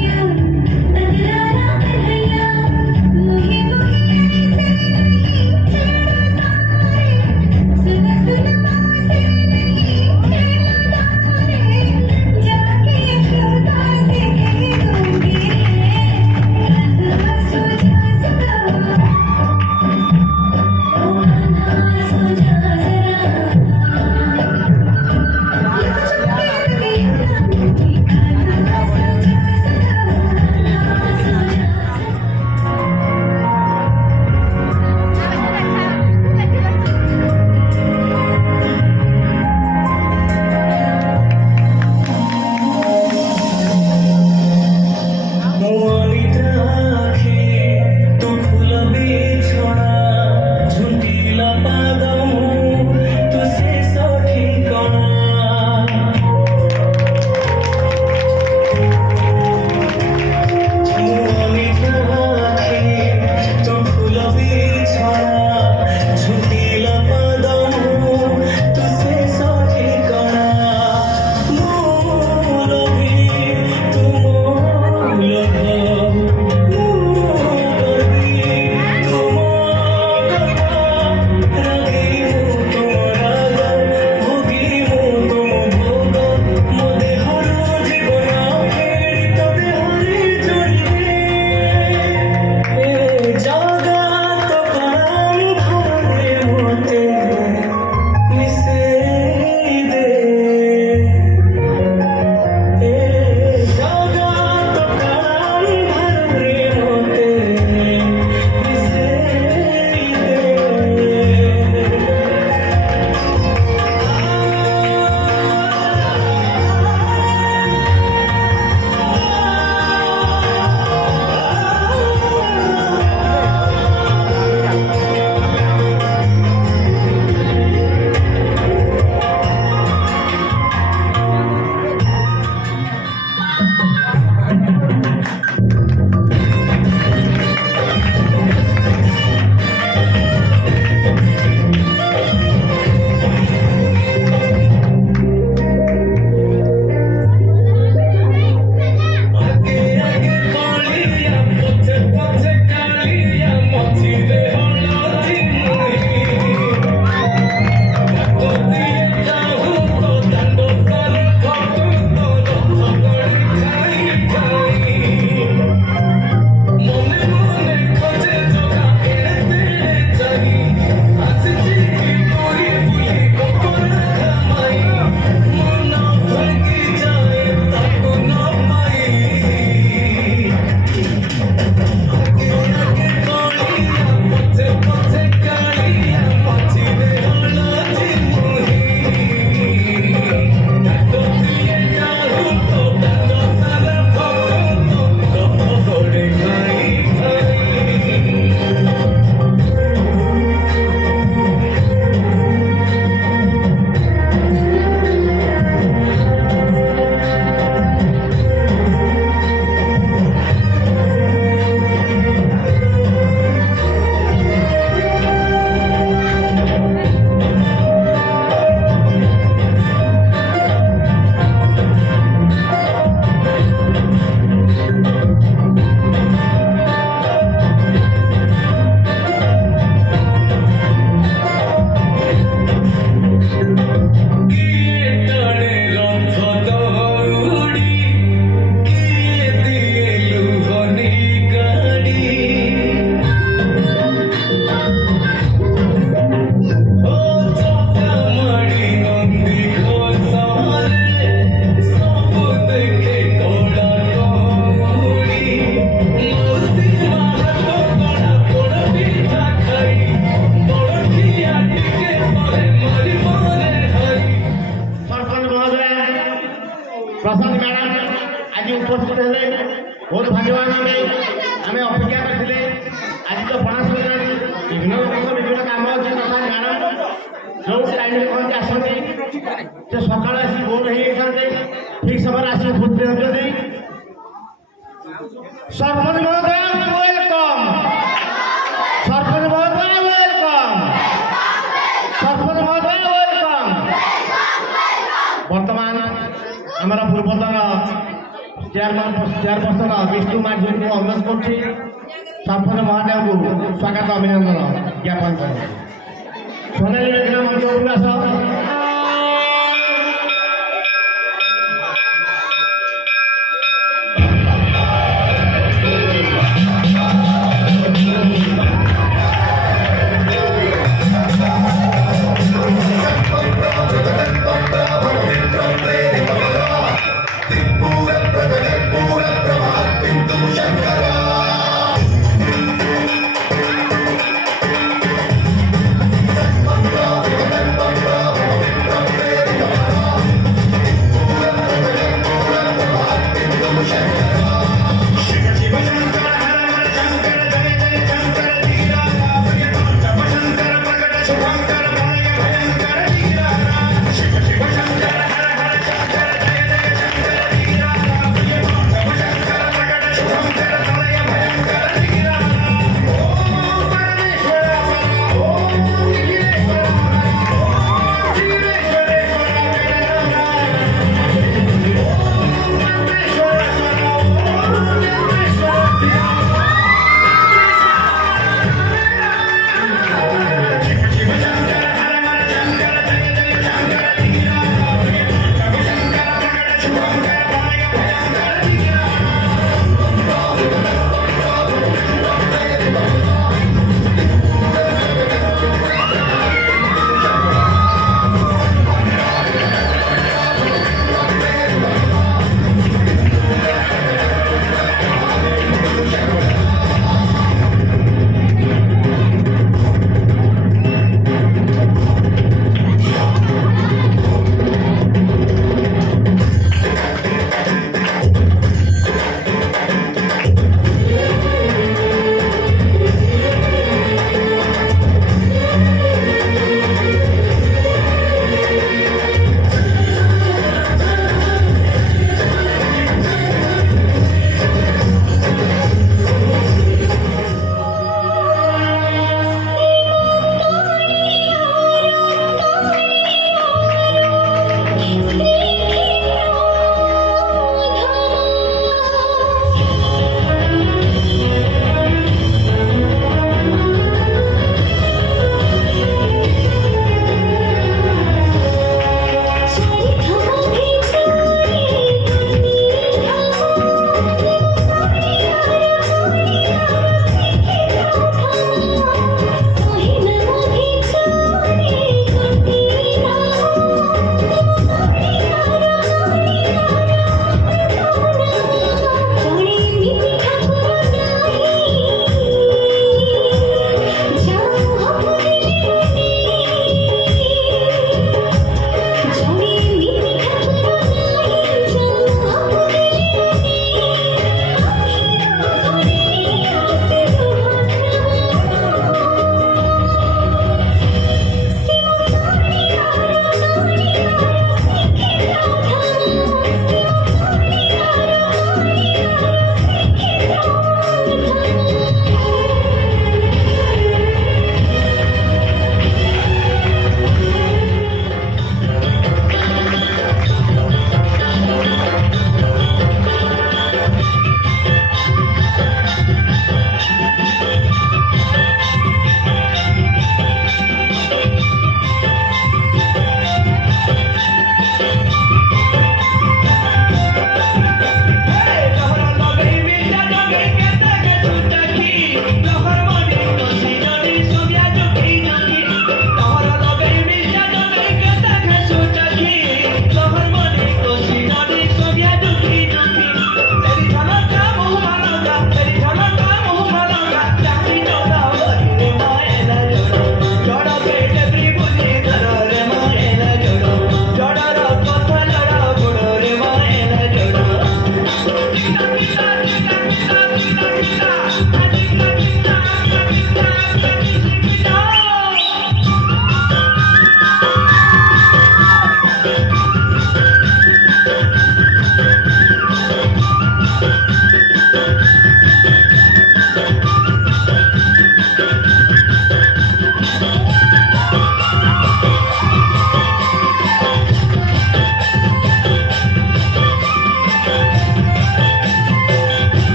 ପ୍ରଶାନ୍ତ ମ୍ୟାଡ଼ାମ ଆଜି ଉପସ୍ଥିତ ହେଲେ ବହୁତ ଭାଗ୍ୟବାନ ଆମେ ଅପେକ୍ଷା କରିଥିଲେ ଆଜି ତ ପଣା ସଂକ୍ରାନ୍ତି ବିଭିନ୍ନ ଲୋକଙ୍କ ବିଭିନ୍ନ କାମ ଅଛି ତଥା ମ୍ୟାଡ଼ାମ ଯେଉଁ ଟାଇମ୍ରେ କହନ୍ତି ଆସନ୍ତି ସେ ସକାଳୁ ଆସି ଭୋର ହେଇଯାଇଥାନ୍ତେ ଠିକ୍ ସମୟରେ ଆସି ଉପସ୍ଥିତ ହେଉଛନ୍ତି ସରପଞ୍ଚ ମହୋଦୟ ୱେଲକମ୍ ସରପଞ୍ଚ ମହୋଦୟ ୱେଲକମ୍ ସରପଞ୍ଚ ମହୋଦୟ ୱେଲକମ୍ ବର୍ତ୍ତମାନ ଆମର ପୂର୍ବତନ ଚେୟାରପର୍ସନ ବିଷ୍ଣୁ ମାଝୀଙ୍କୁ ଅନୁରୋଧ କରୁଛି ସରପଞ୍ଚ ମହୋଦୟଙ୍କୁ ସ୍ୱାଗତ ଅଭିନନ୍ଦନ ଜ୍ଞାପନ କରେ সোনালী মেঘনা মঞ্চ উল্লাস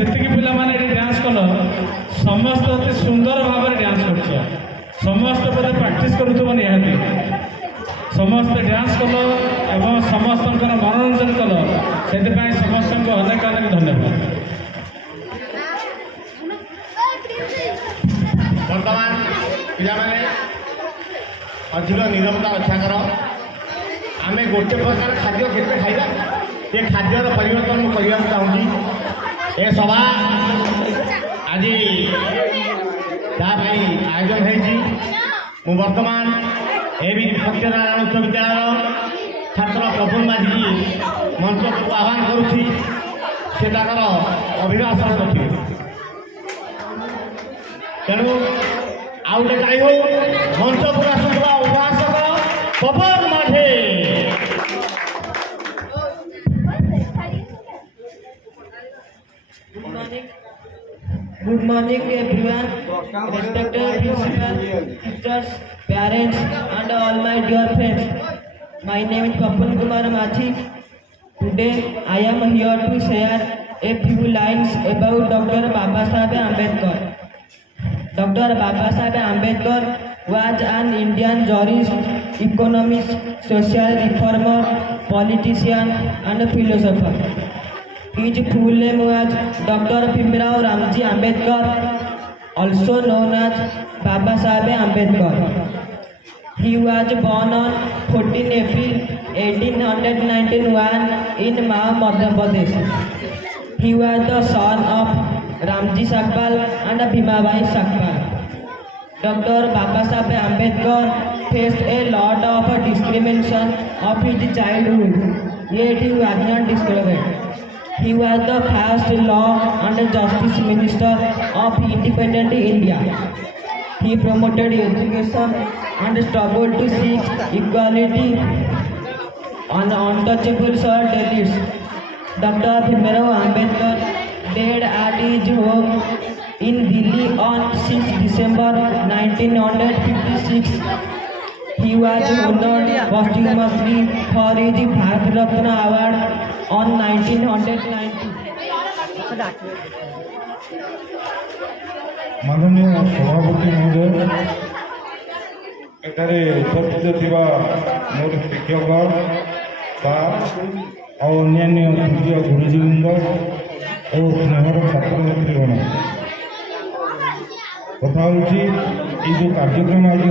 ଯେତିକି ପିଲାମାନେ ଏଠି ଡ୍ୟାନ୍ସ କଲ ସମସ୍ତେ ଅତି ସୁନ୍ଦର ଭାବରେ ଡ୍ୟାନ୍ସ କରୁଛ। ସମସ୍ତେ ବୋଧେ ପ୍ରାକ୍ଟିସ୍ କରୁଥିବ ନିହାତି। ସମସ୍ତେ ଡ୍ୟାନ୍ସ କଲ ଏବଂ ସମସ୍ତଙ୍କର ମନୋରଞ୍ଜନ କଲ, ସେଥିପାଇଁ ସମସ୍ତଙ୍କୁ ଅନେକ ଅନେକ ଧନ୍ୟବାଦ। ବର୍ତ୍ତମାନ ପିଲାମାନେ ଅଧିକ ନିରବତା ରକ୍ଷା କର। ଆମେ ଗୋଟେ ପ୍ରକାର ଖାଦ୍ୟ କେତେ ଖାଇବା, ଏ ଖାଦ୍ୟର ପରିବର୍ତ୍ତନ ମୁଁ କରିବାକୁ ଚାହୁଁଛି। ଏ ସଭା ଆଜି ତା ପାଇଁ ଆୟୋଜନ ହେଇଛି। ମୁଁ ବର୍ତ୍ତମାନ ଏ ବି ସତ୍ୟନାରାୟଣ ଉଚ୍ଚ ବିଦ୍ୟାଳୟର ଛାତ୍ର ପ୍ରଫୁଲ୍ଲ ମାଝୀ ମଞ୍ଚକୁ ଆହ୍ୱାନ କରୁଛି, ସେ ତାଙ୍କର ଅଭିଭାଷଣ ରଖିବେ। ତେଣୁ ଆଉ ଗୋଟେ ଗାଈ ହଉ ମଞ୍ଚକୁ ଆସୁଥିବା ଅଭିଭାଷକ Prafulla Majhi. Good morning everyone, respected principal, teachers, parents and all my dear friends. My name is Papun Kumar Machi. Today I am here to share a few lines about Dr. Babasaheb Ambedkar. Dr. Babasaheb Ambedkar was an Indian jurist, economist, social reformer, politician and philosopher. His full name was Dr. Bhimrao Ramji Ambedkar, also known as Babasaheb Ambedkar. He was born on 14 April 1891 in Mao, Madhya Pradesh. He was the son of Ramji Sakpal and Bhimabai Sakpal. Dr. Babasaheb Ambedkar faced a lot of discrimination of his childhood, yet he was not discouraged. He was the first law and justice minister of independent India. He promoted education and struggled to seek equality on untouchable delights. Dr. Bhimrao Ambedkar died at his home in Delhi on 6 December 1956. He was honored posthumously for his Bharat Ratna Award on 1990. माननीय सभापति महोदय, एठारे उपस्थित थिबा मोर शिक्षक और अन्य तृतीय गुरुजीवृंद और स्नेहर छात्र छात्रीगण, कथा हूँ जो कार्यक्रम आज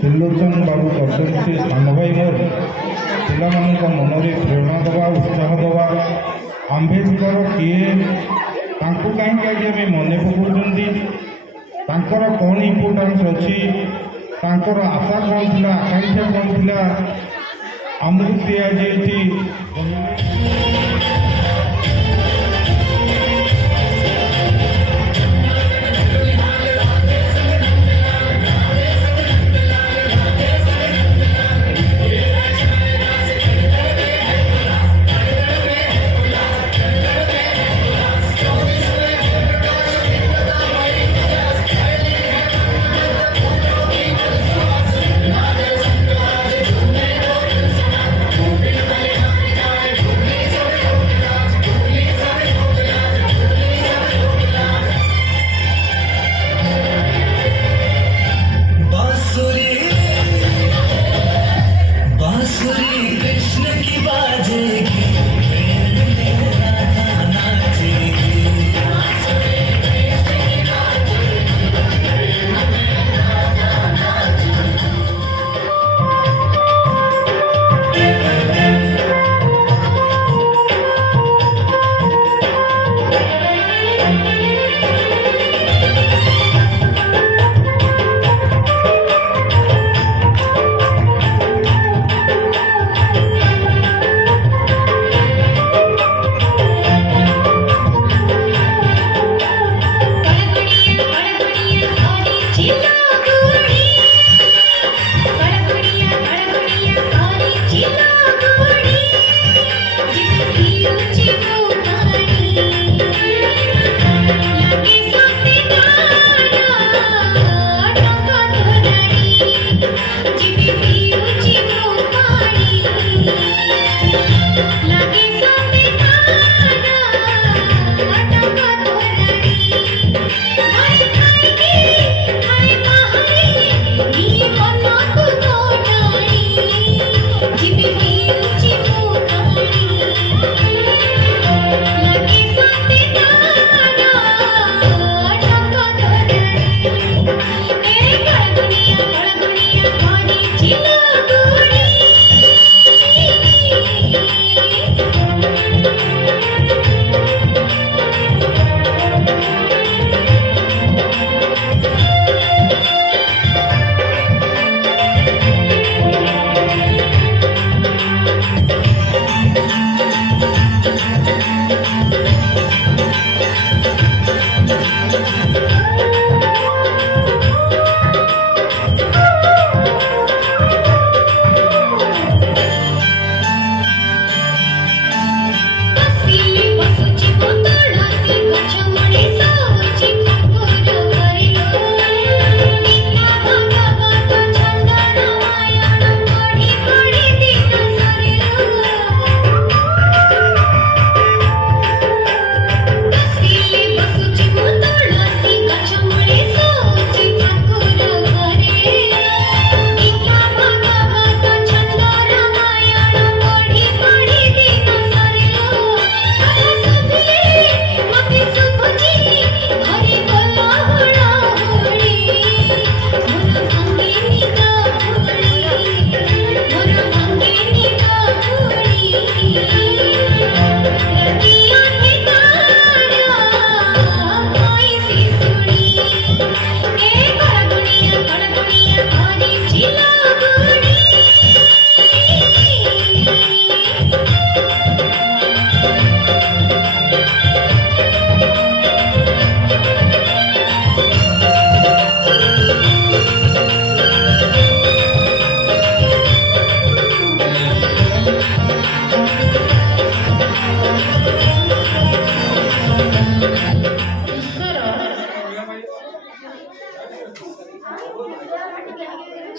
त्रिलोचन बाबू करते सान भाई मोर पिला मन में प्रेरणा दवा उत्साह दवा आंबेडकर किए कहीं आज मन पकार कौन इम्पोर्टान्स अच्छी आशा कौन थी आकांक्षा कौन थी आमको दिया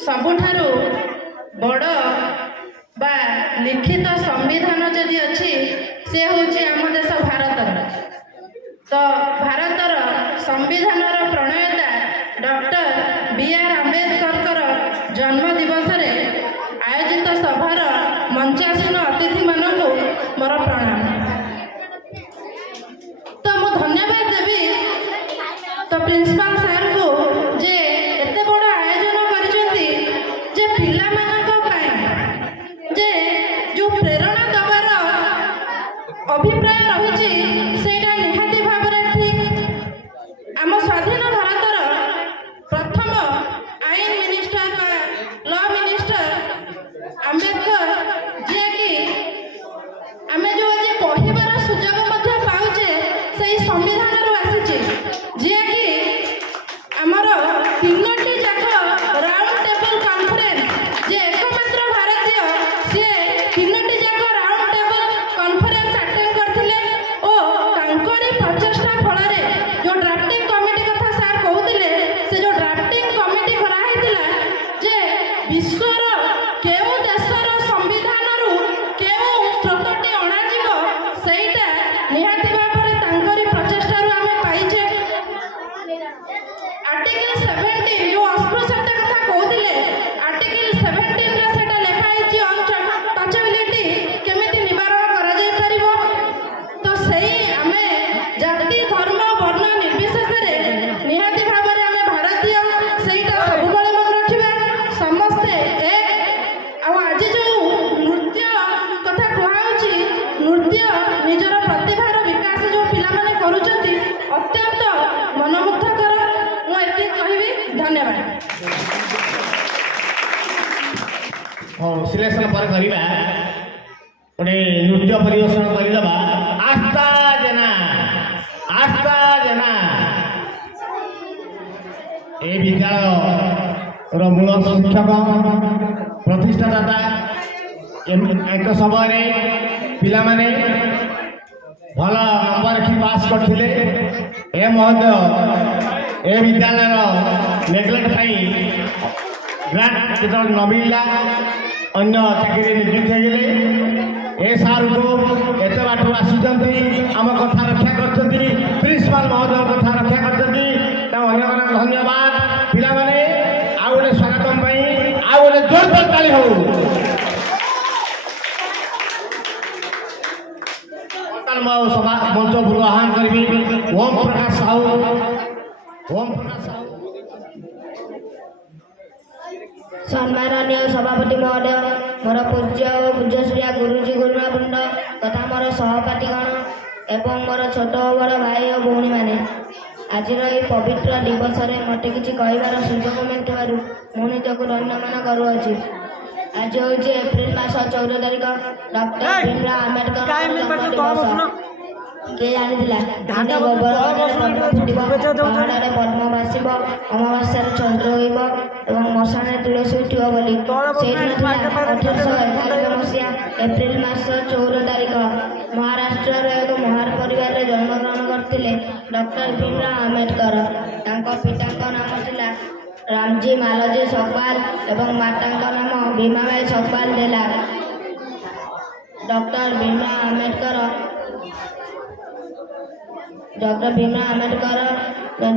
ସବୁଠାରୁ ବଡ଼ ବା ଲିଖିତ ସମ୍ବିଧାନ ଯଦି ଅଛି ସେ ହେଉଛି ଆମ ଦେଶ ଭାରତର। ତ ଭାରତର ସମ୍ବିଧାନର ପ୍ରଣେତା ଡକ୍ଟର B.R. ଆମ୍ବେଦକରଙ୍କର ଜନ୍ମ ଦିବସରେ ଆୟୋଜିତ ସଭାର ମଞ୍ଚାସୀନ ଅତିଥିମାନଙ୍କୁ ମୋର ପ୍ରଣାମ। ତ ମୁଁ ଧନ୍ୟବାଦ ଦେବି ତ ପ୍ରିନ୍ସିପାଲ ସାର୍ଙ୍କୁ ଯେ ଏତେ ବଡ଼ ଆୟୋଜନ କରିଛନ୍ତି ଯେ ପିଲାମାନଙ୍କ ପାଇଁ ଯେ ଯେଉଁ ପ୍ରେରଣା ଦେବାର ଅଭିପ୍ରାୟ ରହିଛି ସେଇଟା ନିହାତି ଭାବରେ ଠିକ୍। ଆମ ସ୍ୱାଧୀନ ଭାରତର ପ୍ରଥମ ଆଇନ ମିନିଷ୍ଟର ବା ଲ ମିନିଷ୍ଟର ଆମ୍ବେଦକର, ଯିଏକି ଆମେ ଯେଉଁ ଆଜି ପଢ଼ିବାର ସୁଯୋଗ ମଧ୍ୟ ପାଉଛେ ସେଇ ସମ୍ବିଧାନରୁ ଆସିଛି, ଯିଏକି ଆମର 3ଟି ଯାକ ରାଉଣ୍ଡ ଟେବୁଲ କନଫରେନ୍ସ, ଯେ ଏକମାତ୍ର ଭାରତୀୟ ସିଏ 3ଟି ଯାକ ରାଉଣ୍ଡ ଟେବୁଲ କନଫରେନ୍ସ ଆଟେଣ୍ଡ କରିଥିଲେ ଓ ତାଙ୍କରି ପ୍ରଚେଷ୍ଟା ଫଳରେ ଯେଉଁ ଡ୍ରାଫ୍ଟିଂ କମିଟି କଥା ସାର୍ କହୁଥିଲେ, ସେ ଯେଉଁ ଡ୍ରାଫ୍ଟିଂ କମିଟି କରାହେଇଥିଲା ଯେ ବିଶ୍ୱର କେଉଁ ଦେଶର ସମ୍ବିଧାନରୁ କେଉଁ ସ୍ରୋତଟି ଅଣାଯିବ ସେଇଟା ନିହାତି ଭାବରେ ତାଙ୍କରି ପ୍ରଚେଷ୍ଟାରୁ ଆମେ ପାଇଛେ। ଆର୍ଟିକଲ 17 ଯେଉଁ ଅସ୍ପୃଶ୍ୟତା କଥା କହୁଥିଲେ, ଆର୍ଟିକଲ 17ରେ ସେଟା ଲେଖା ହେଇଛି ଅନଟଚେବିଲିଟି କେମିତି ନିବାରଣ କରାଯାଇପାରିବ। ତ ସେଇ ଆମେ ଜାତି ଧର୍ମ ବର୍ଣ୍ଣ ନିର୍ବିଶେଷରେ ନିହାତି ଭାବରେ ଆମେ ଭାରତୀୟ, ସେଇଟା ସବୁବେଳେ ମନେ ରଖିବା ସମସ୍ତେ ଏକ। ଆଉ ଆଜି ଯେଉଁ ନୃତ୍ୟ କଥା କୁହାହେଉଛି, ନୃତ୍ୟ ନିଜର ପ୍ରତିଭାର ବିକାଶ ଯେଉଁ ପିଲାମାନେ କରୁଛନ୍ତି ଅତ୍ୟନ୍ତ ମନମୁଗ୍ଧକର। ମୁଁ ଏତିକି କହିବି, ଧନ୍ୟବାଦ। ସିଲେକ୍ସନ ପରେ କରିବା ଗୋଟେ ନୃତ୍ୟ ପରିବେଷଣ କରିଦେବା। ଆସ୍ଥା ଜେନା, ଆସ୍ଥା ଜେନା ଏ ବିଦ୍ୟାଳୟର ମୂଳ ଶିକ୍ଷକ ପ୍ରତିଷ୍ଠାଦାତା। ଏକ ସମୟରେ ପିଲାମାନେ ଭଲ ନମ୍ବର ରଖି ପାସ୍ କରିଥିଲେ। ଏ ମହୋଦୟ ଏ ବିଦ୍ୟାଳୟର ନେଗ୍ଲେକ୍ଟ ପାଇଁ ଗ୍ରାଣ୍ଟ ଯେତେବେଳେ ନ ମିଳିଲା ଅନ୍ୟ ଚାକିରି ନିଯୁକ୍ତି ହେଇଗଲେ। ଏ ସାର୍ଙ୍କୁ ଏତେ ବାଟରୁ ଆସିଛନ୍ତି, ଆମ କଥା ରକ୍ଷା କରିଛନ୍ତି, ପ୍ରିନ୍ସିପାଲ ମହୋଦୟ କଥା ରକ୍ଷା କରିଛନ୍ତି, ତାଙ୍କୁ ଅନେକ ଅନେକ ଧନ୍ୟବାଦ। ପିଲାମାନେ ଆଉ ଗୋଟେ ସ୍ୱାଗତମ ପାଇଁ ଆଉ ଗୋଟେ ଜୋରଦାର ତାଳି ହଉ। ମଞ୍ଚ ଉପରକୁ ଆହ୍ୱାନ କରିବି ଓମ୍ ପ୍ରକାଶ ସାହୁ। ଓମ୍ ପ୍ରକାଶ ସାହୁ। ସମ୍ମାନନୀୟ ସଭାପତି ମହୋଦୟ, ମୋର ପୂଜ୍ୟ ଓ ପୂଜ୍ୟଶ୍ରୀଆ ଗୁରୁଜୀ ଗୁରୁମାବୃନ୍ଦ ତଥା ମୋର ସହପାଠୀଗଣ ଏବଂ ମୋର ଛୋଟ ଓ ବଡ଼ ଭାଇ ଓ ଭଉଣୀମାନେ, ଆଜିର ଏହି ପବିତ୍ର ଦିବସରେ ମୋତେ କିଛି କହିବାର ସୁଯୋଗ ମିଳିଥିବାରୁ ମୁଁ ନିଜକୁ ଧନ୍ୟମାନ କରୁଅଛି। ଆଜି ହେଉଛି ଏପ୍ରିଲ ମାସ 14 ତାରିଖ, ଡକ୍ଟର ଭୀମରାଓ ଆମ୍ବେଦକରଙ୍କ ଜନ୍ମ ଦିବସ। କିଏ ଜାଣିଥିଲା? ଦିନେ ଗୋବରଗଡ଼ରେ ପଦ୍ମ ଫୁଟିବ, ପାହାଡ଼ରେ ପଦ୍ମ ଭାସିବ, ଅମାବାସ୍ୟାରେ ଚନ୍ଦ୍ର ଉଇବ ଏବଂ ମଶାଣରେ ତୁଳସୀ ଉଠିବ ବୋଲି। ସେଇଦିନ ଥିଲା 1891 ମସିହା ଏପ୍ରିଲ ମାସ 14 ତାରିଖ। ମହାରାଷ୍ଟ୍ରର ଏକ ମହାନ ପରିବାରରେ ଜନ୍ମଗ୍ରହଣ କରିଥିଲେ ଡକ୍ଟର ଭୀମରାଓ ଆମ୍ବେଦକର। ତାଙ୍କ ପିତାଙ୍କ ନାମ ଥିଲା ରାମଜୀ ମାଲଜୀ ସକପାଲ ଏବଂ ମାତାଙ୍କ ନାମ ଭୀମାବାଇ ସକପାଲ ଥିଲା। ଡକ୍ଟର ଭୀମରାଓ ଆମ୍ବେଦକର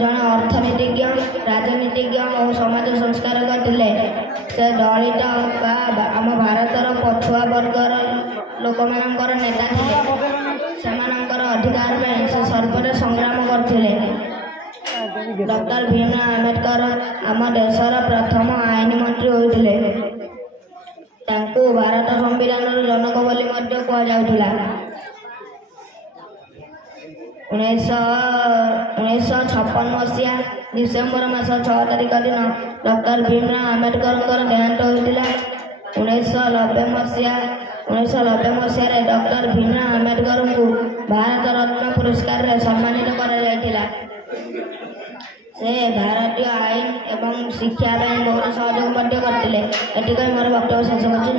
ଜଣେ ଅର୍ଥନୀତିଜ୍ଞ, ରାଜନୀତିଜ୍ଞ ଓ ସମାଜ ସଂସ୍କାରକ ଥିଲେ। ସେ ଦଳିତ ବା ଆମ ଭାରତର ପଛୁଆ ବର୍ଗର ଲୋକମାନଙ୍କର ନେତା ଥିଲେ। ସେମାନଙ୍କର ଅଧିକାର ପାଇଁ ସେ ସର୍ବଦା ସଂଗ୍ରାମ କରିଥିଲେ। ଡକ୍ଟର ଭୀମରାଓ ଆମ୍ବେଦକର ଆମ ଦେଶର ପ୍ରଥମ ଆଇନ ମନ୍ତ୍ରୀ ହୋଇଥିଲେ। ତାଙ୍କୁ ଭାରତ ସମ୍ବିଧାନର ଜନକ ବୋଲି ମଧ୍ୟ କୁହାଯାଉଥିଲା। 1956 ମସିହା ଡିସେମ୍ବର ମାସ 6 ତାରିଖ ଦିନ ଡକ୍ଟର ଭୀମରାଓ ଆମ୍ବେଦକରଙ୍କର ଦେହାନ୍ତ ହୋଇଥିଲା। 1990 ମସିହାରେ ଡକ୍ଟର ଭୀମରାଓ ଆମ୍ବେଦକରଙ୍କୁ ଭାରତ ରତ୍ନ ପୁରସ୍କାରରେ ସମ୍ମାନିତ କରାଯାଇଥିଲା। ସେ ଭାରତୀୟ ଆଇନ ଏବଂ ଶିକ୍ଷା ପାଇଁ ବହୁତ ସହଯୋଗ ମଧ୍ୟ କରିଥିଲେ। ଏତିକି ମୋର ବକ୍ତବ୍ୟ ଶେଷ କରୁଛି।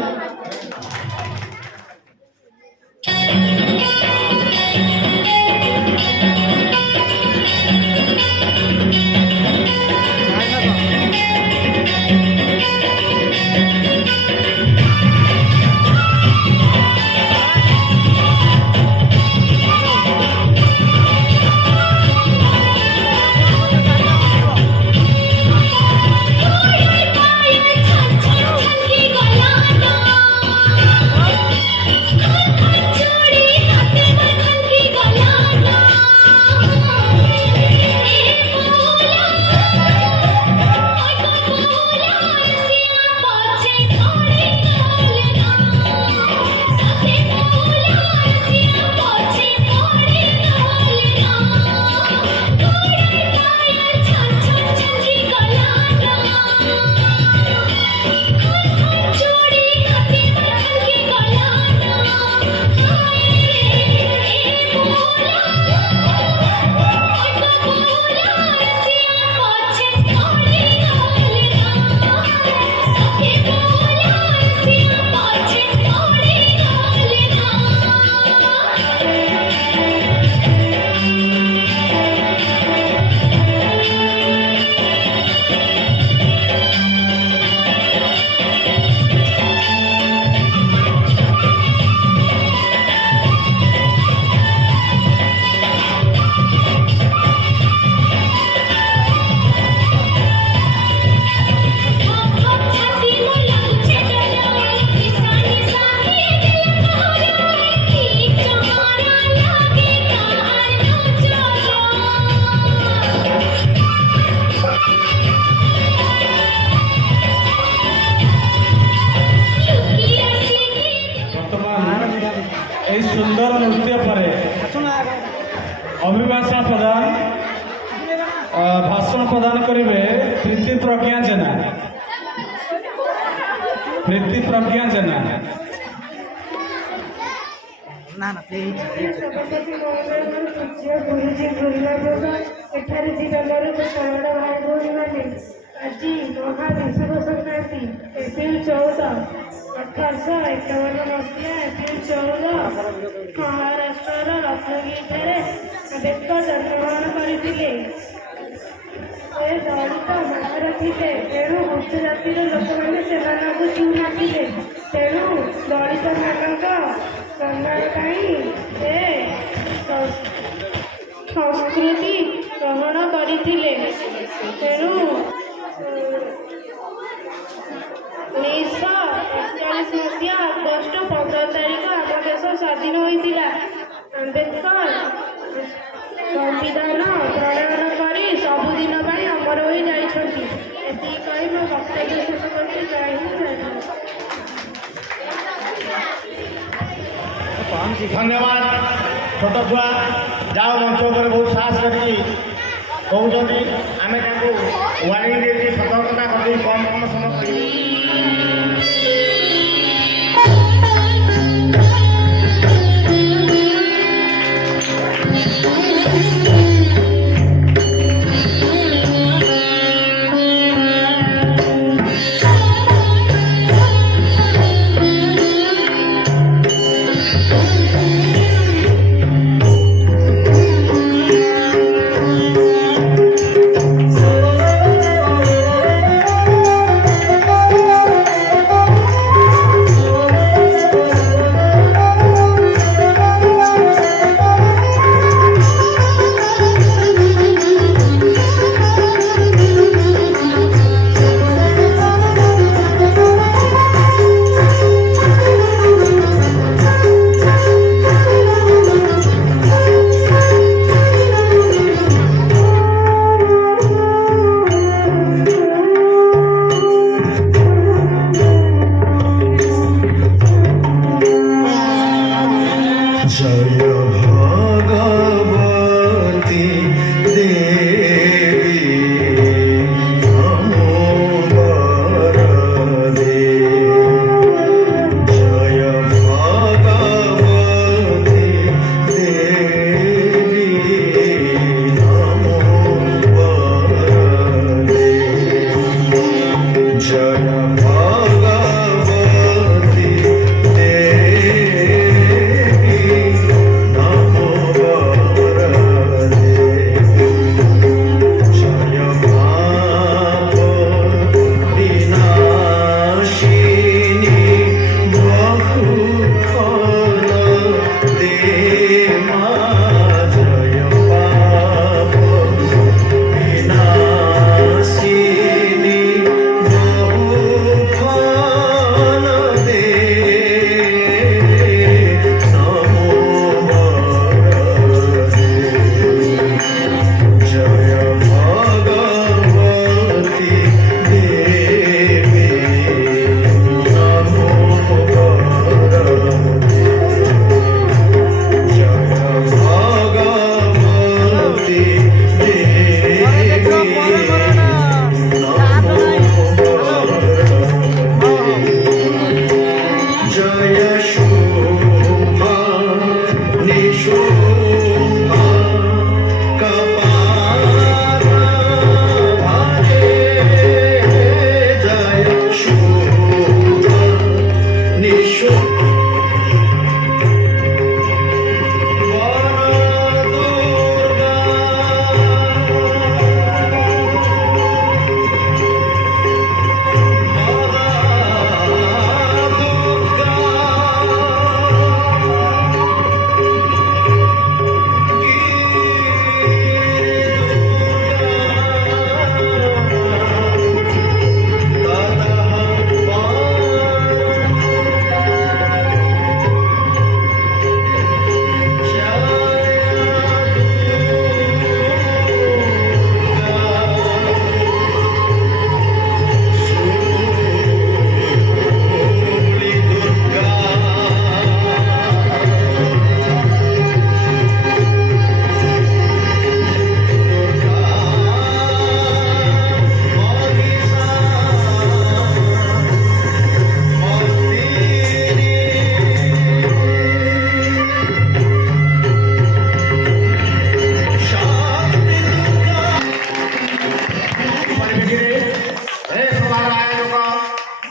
ଭାଷଣ ପ୍ରଦାନ କରିବେ ପ୍ରୀତି ପ୍ରଜ୍ଞା ଜେନା। ପ୍ରୀତି ପ୍ରଜ୍ଞା ଜେନା। ସଭାପତି ମହୋଦୟ, ମୋର ପୂଜ୍ୟ ଗୁରୁଜୀ ଗୁରୁମାବୃନ୍ଦ, ଏଠାରେ ଥିବା ମୋର କନ୍ନଡ଼ ଭାଇ ଭଉଣୀମାନେ, ଆଜି ମହାବିଷୁବ ସଂକ୍ରାନ୍ତି ଏପ୍ରିଲ 14, 1851 ମସିହା ଏପ୍ରିଲ 14 ମହାରାଷ୍ଟ୍ରର ରତ୍ନଗିରିଠାରେ ଆମ୍ବେଦକର ଜନ୍ମଗ୍ରହଣ କରିଥିଲେ। ସେ ଦଳିତ ମାନର ଥିଲେ, ତେଣୁ ଉଚ୍ଚ ଜାତିର ଲୋକମାନେ ସେମାନଙ୍କୁ ଛୁଁନଥିଲେ। ତେଣୁ ଦଳିତମାନଙ୍କ ସମ୍ମାନ ପାଇଁ ସେ ସଂସ୍କୃତି ଗ୍ରହଣ କରିଥିଲେ। ତେଣୁ 1941 ମସିହା ଅଗଷ୍ଟ 15 ତାରିଖ ଆମ ଦେଶ ସ୍ୱାଧୀନ ହୋଇଥିଲା। ଆମ୍ବେଦକର ସମ୍ବିଧାନ ପ୍ରଣୟନ କରି ସବୁଦିନ ପାଇଁ ଅମର ହୋଇ ଯାଇଛନ୍ତି। ଏତିକି କହି ମୋ ବକ୍ତବ୍ୟ ଶେଷ କରୁଛି। ଜୟ ହିନ୍ଦ, ଜୟ ଭାରତ। ଧନ୍ୟବାଦ। ଛୋଟ ଛୁଆ ଯାଉ ମଞ୍ଚ ଉପରେ ବହୁତ ସାହସ କରିକି କହୁଛନ୍ତି, ଆମେ ତାଙ୍କୁ ୱାର୍ଣ୍ଣିଂ ଦେଇକି ସତର୍କତା କରିଦେଇ କମ୍ କମ୍ ସମୟ କରିବୁ।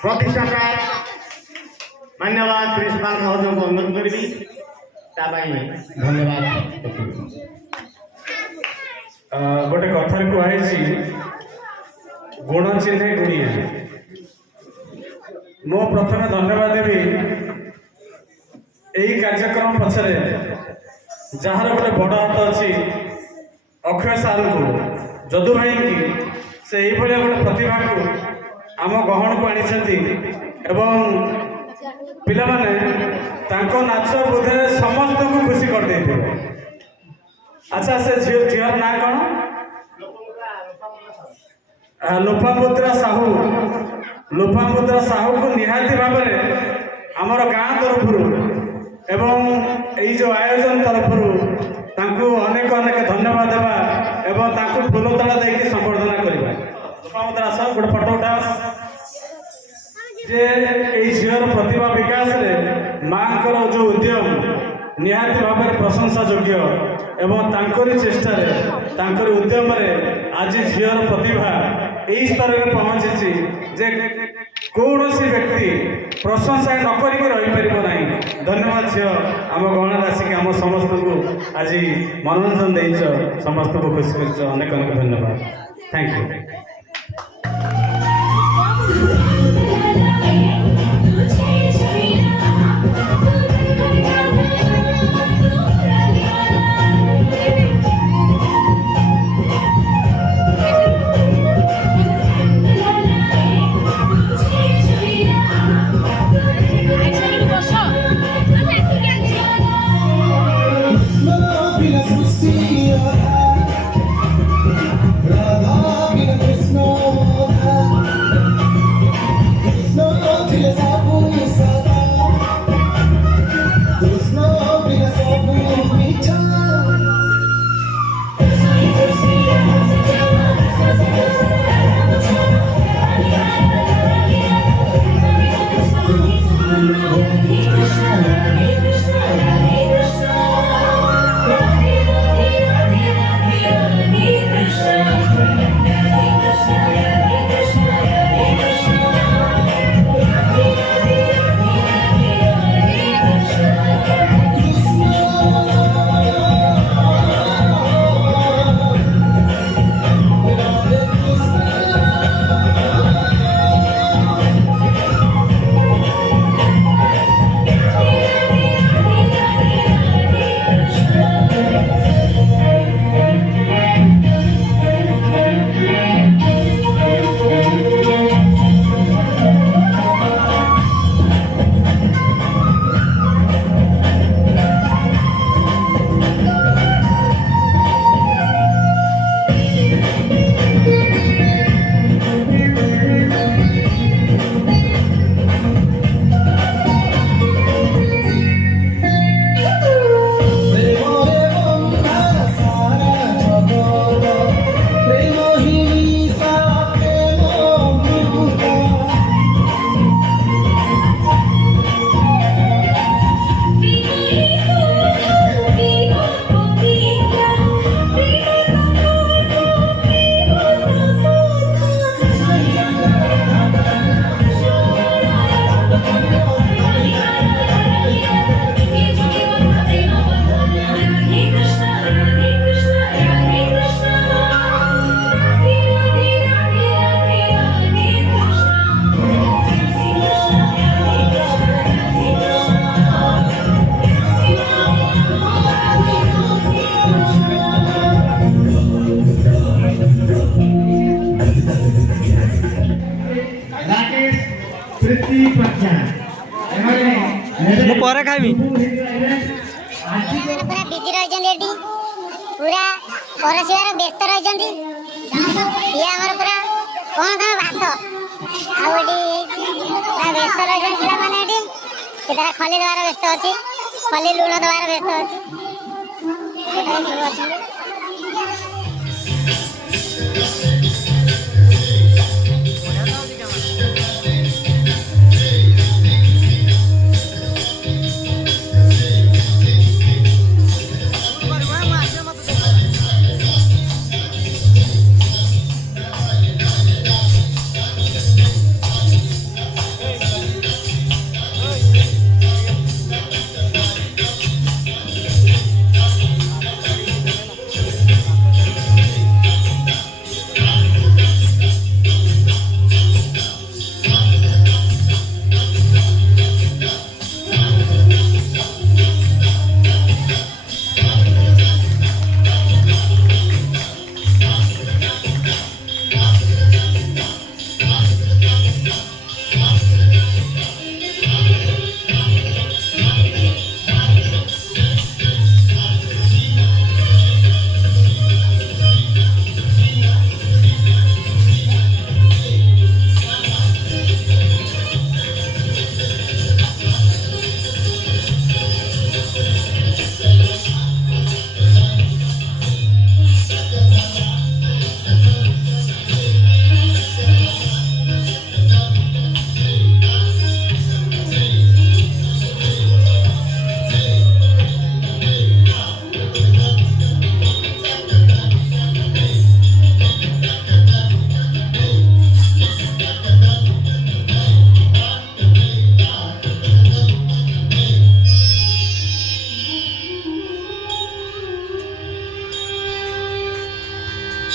ପ୍ରତିଷ୍ଠାତା ମାନ୍ୟବାଦ ପ୍ରିନ୍ସିପାଲ ମହୋଦୟଙ୍କୁ ଅନୁରୋଧ କରିବି ତା ପାଇଁ ଧନ୍ୟବାଦ। ଗୋଟେ କଥାରେ କୁହାଯାଇଛି ଗୁଣ ଚିହ୍ନେ ଗୁଣିଆ। ମୁଁ ପ୍ରଥମେ ଧନ୍ୟବାଦ ଦେବି ଏହି କାର୍ଯ୍ୟକ୍ରମ ପଛରେ ଯାହାର ଗୋଟେ ବଡ଼ ହାତ ଅଛି ଅକ୍ଷୟ ସାର୍ଙ୍କୁ, ଯଦୁ ଭାଇକି। ସେ ଏଇଭଳିଆ ଗୋଟେ ପ୍ରତିଭାକୁ ଆମ ଗହଣକୁ ଆଣିଛନ୍ତି ଏବଂ ପିଲାମାନେ ତାଙ୍କ ନାଚ ବୋଧେ ସମସ୍ତଙ୍କୁ ଖୁସି କରିଦେଇଥିବ। ଆଚ୍ଛା, ସେ ଝିଅର ନାଁ କ'ଣ? ଲୋପାମୁଦ୍ରା ସାହୁ। ଲୋପାମୁଦ୍ରା ସାହୁକୁ ନିହାତି ଭାବରେ ଆମର ଗାଁ ତରଫରୁ ଏବଂ ଏଇ ଯେଉଁ ଆୟୋଜନ ତରଫରୁ ତାଙ୍କୁ ଅନେକ ଅନେକ ଧନ୍ୟବାଦ ଦେବା ଏବଂ ତାଙ୍କୁ ଫୁଲତୋଡ଼ା ଦେଇକି ସମ୍ବର୍ଦ୍ଧନା କରିବା। ଲୋପାମୁଦ୍ରା ସାହୁ ଗୋଟେ ଫଟୋ ଉଠାଅ। ଯେ ଏଇ ଝିଅର ପ୍ରତିଭା ବିକାଶରେ ମାଙ୍କର ଯେଉଁ ଉଦ୍ୟମ ନିହାତି ଭାବରେ ପ୍ରଶଂସା ଯୋଗ୍ୟ ଏବଂ ତାଙ୍କରି ଚେଷ୍ଟାରେ ତାଙ୍କରି ଉଦ୍ୟମରେ ଆଜି ଝିଅର ପ୍ରତିଭା ଏହି ସ୍ତରରେ ପହଞ୍ଚିଛି ଯେ କୌଣସି ବ୍ୟକ୍ତି ପ୍ରଶଂସା ନ କରିକି ରହିପାରିବ ନାହିଁ। ଧନ୍ୟବାଦ ଝିଅ, ଆମ ଗହଣରେ ଆସିକି ଆମ ସମସ୍ତଙ୍କୁ ଆଜି ମନୋରଞ୍ଜନ ଦେଇଛ, ସମସ୍ତଙ୍କୁ ଖୁସି କରିଛ। ଅନେକ ଅନେକ ଧନ୍ୟବାଦ। Thank you. ମୁଁ ପରେ ଖାଇବି। ପୁରା ବିଜି ରହିଛନ୍ତି ଏଠି, ପୁରା ପରସିବାର ବ୍ୟସ୍ତ ରହିଛନ୍ତି। ଇଏ ଆମର ପୁରା କ'ଣ ଭାତ ଆଉ ଏଠି ପୁରା ବ୍ୟସ୍ତ ରହିଛନ୍ତି ପିଲାମାନେ। ଏଠି କେତେଟା ଖଲି ଦେବାର ବ୍ୟସ୍ତ ଅଛି, ଖଲି ଲୁଣ ଦେବାର ବ୍ୟସ୍ତ ଅଛି।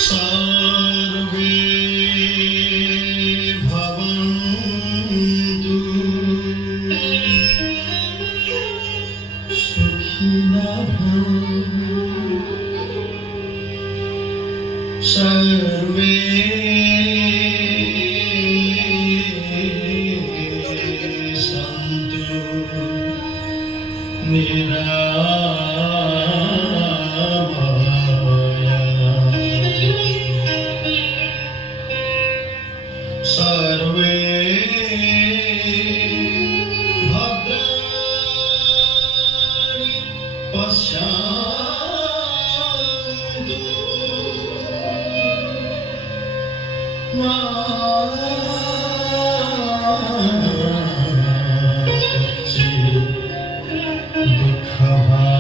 सर्वे भवन्तु सुखिनः सर्वे सन्तु सर्वे भद्राणि पश्यन्तु मा कश्चित् दुःखभाग्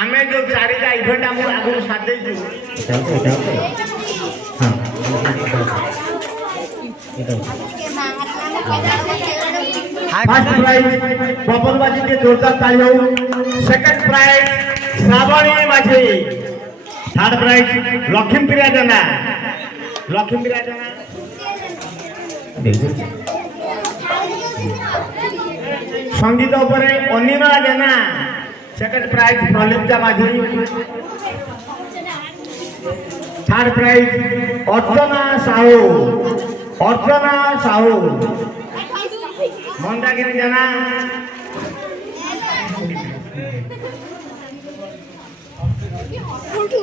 आमे जो चारिटा इवेंट आम आगु साथ फर्स्ट प्राइज पवन बाजी के जोरदार ताली हो। Second prize Shravani Majhi. Third prize Laxmipriya Jena. Laxmipriya Jena संगीत उपरे Anima Jena. Second prize Pralipta Majhi. Third prize Archana Sahu. Archana Sahu Mandakini Jena.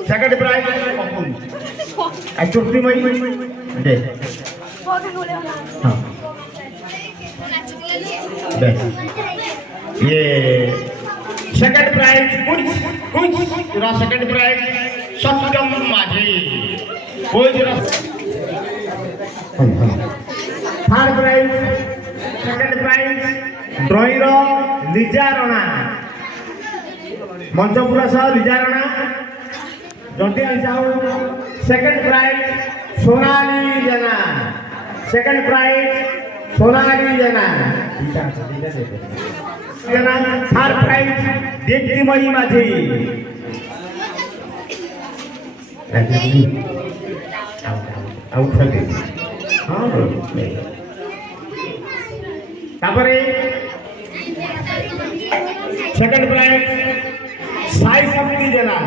Second prize Chuktimayee De. हाँ ये सेकंड प्राइज कुछ second prize Satyam Majhi. Third prize second prize drawing Liza Rana. Manchapura सह Liza Rana Jatil Sahu. Second prize Sonali Jena. Second prize Sonali Jena. Third prize Diptimayee Majhi. Second prize Sai शक्ति जेना।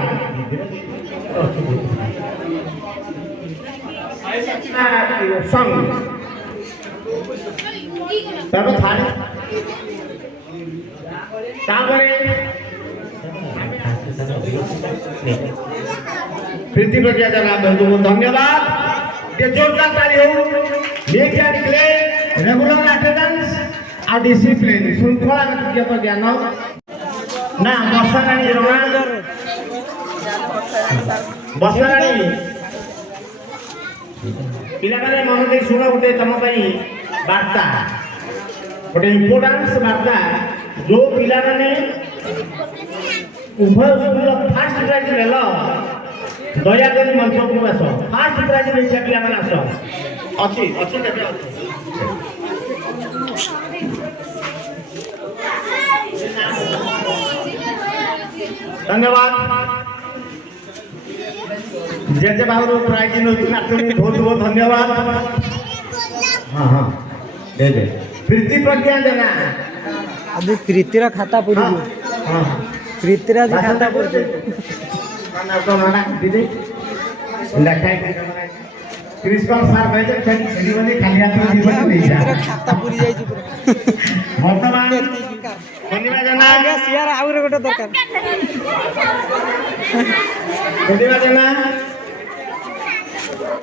संग प्रीति प्रज्ञा जना बहुत बहुत धन्यवाद। जोरदार ताली हो। रेगुलर अटेंडेंस आ डिसिप्लिन श्रृंखला ज्ञान ना बर्षाराणी रणा। बर्षाराणी पिलाने मन दे शुण गोटे तुम वार्ता गोटे इम्पोर्टान्स वार्ता जो पिलाने उभय स्कूल फास्ट प्राइज नेल दयाकोरी मंच को आस। फास्ट प्राइज नहीं पिला आस अच्छी अच्छी धन्यवाद। जेजे बाबू प्राइज नाचुनी बहुत बहुत धन्यवाद। हाँ हाँ दे दे प्रीति प्रज्ञा देना। अभी प्रीतिर खाता पड़ी। हाँ प्रीतिर खाता पड़ी। ପ୍ରିନ୍ସିପାଲ ସାର୍ କହିଲେ ଖେଳିବନି ଖାଲି ହାତରେ ଯିବନି ନେଇଯା ଖାତା ପୁରି ଯାଇଛି ପୁରା ବର୍ତ୍ତମାନ ପୂର୍ଣ୍ଣିମା ଜେନା ସିଆର ଆହୁରି ଗୋଟେ ଦରକାର ପୂର୍ଣ୍ଣିମା ଜେନା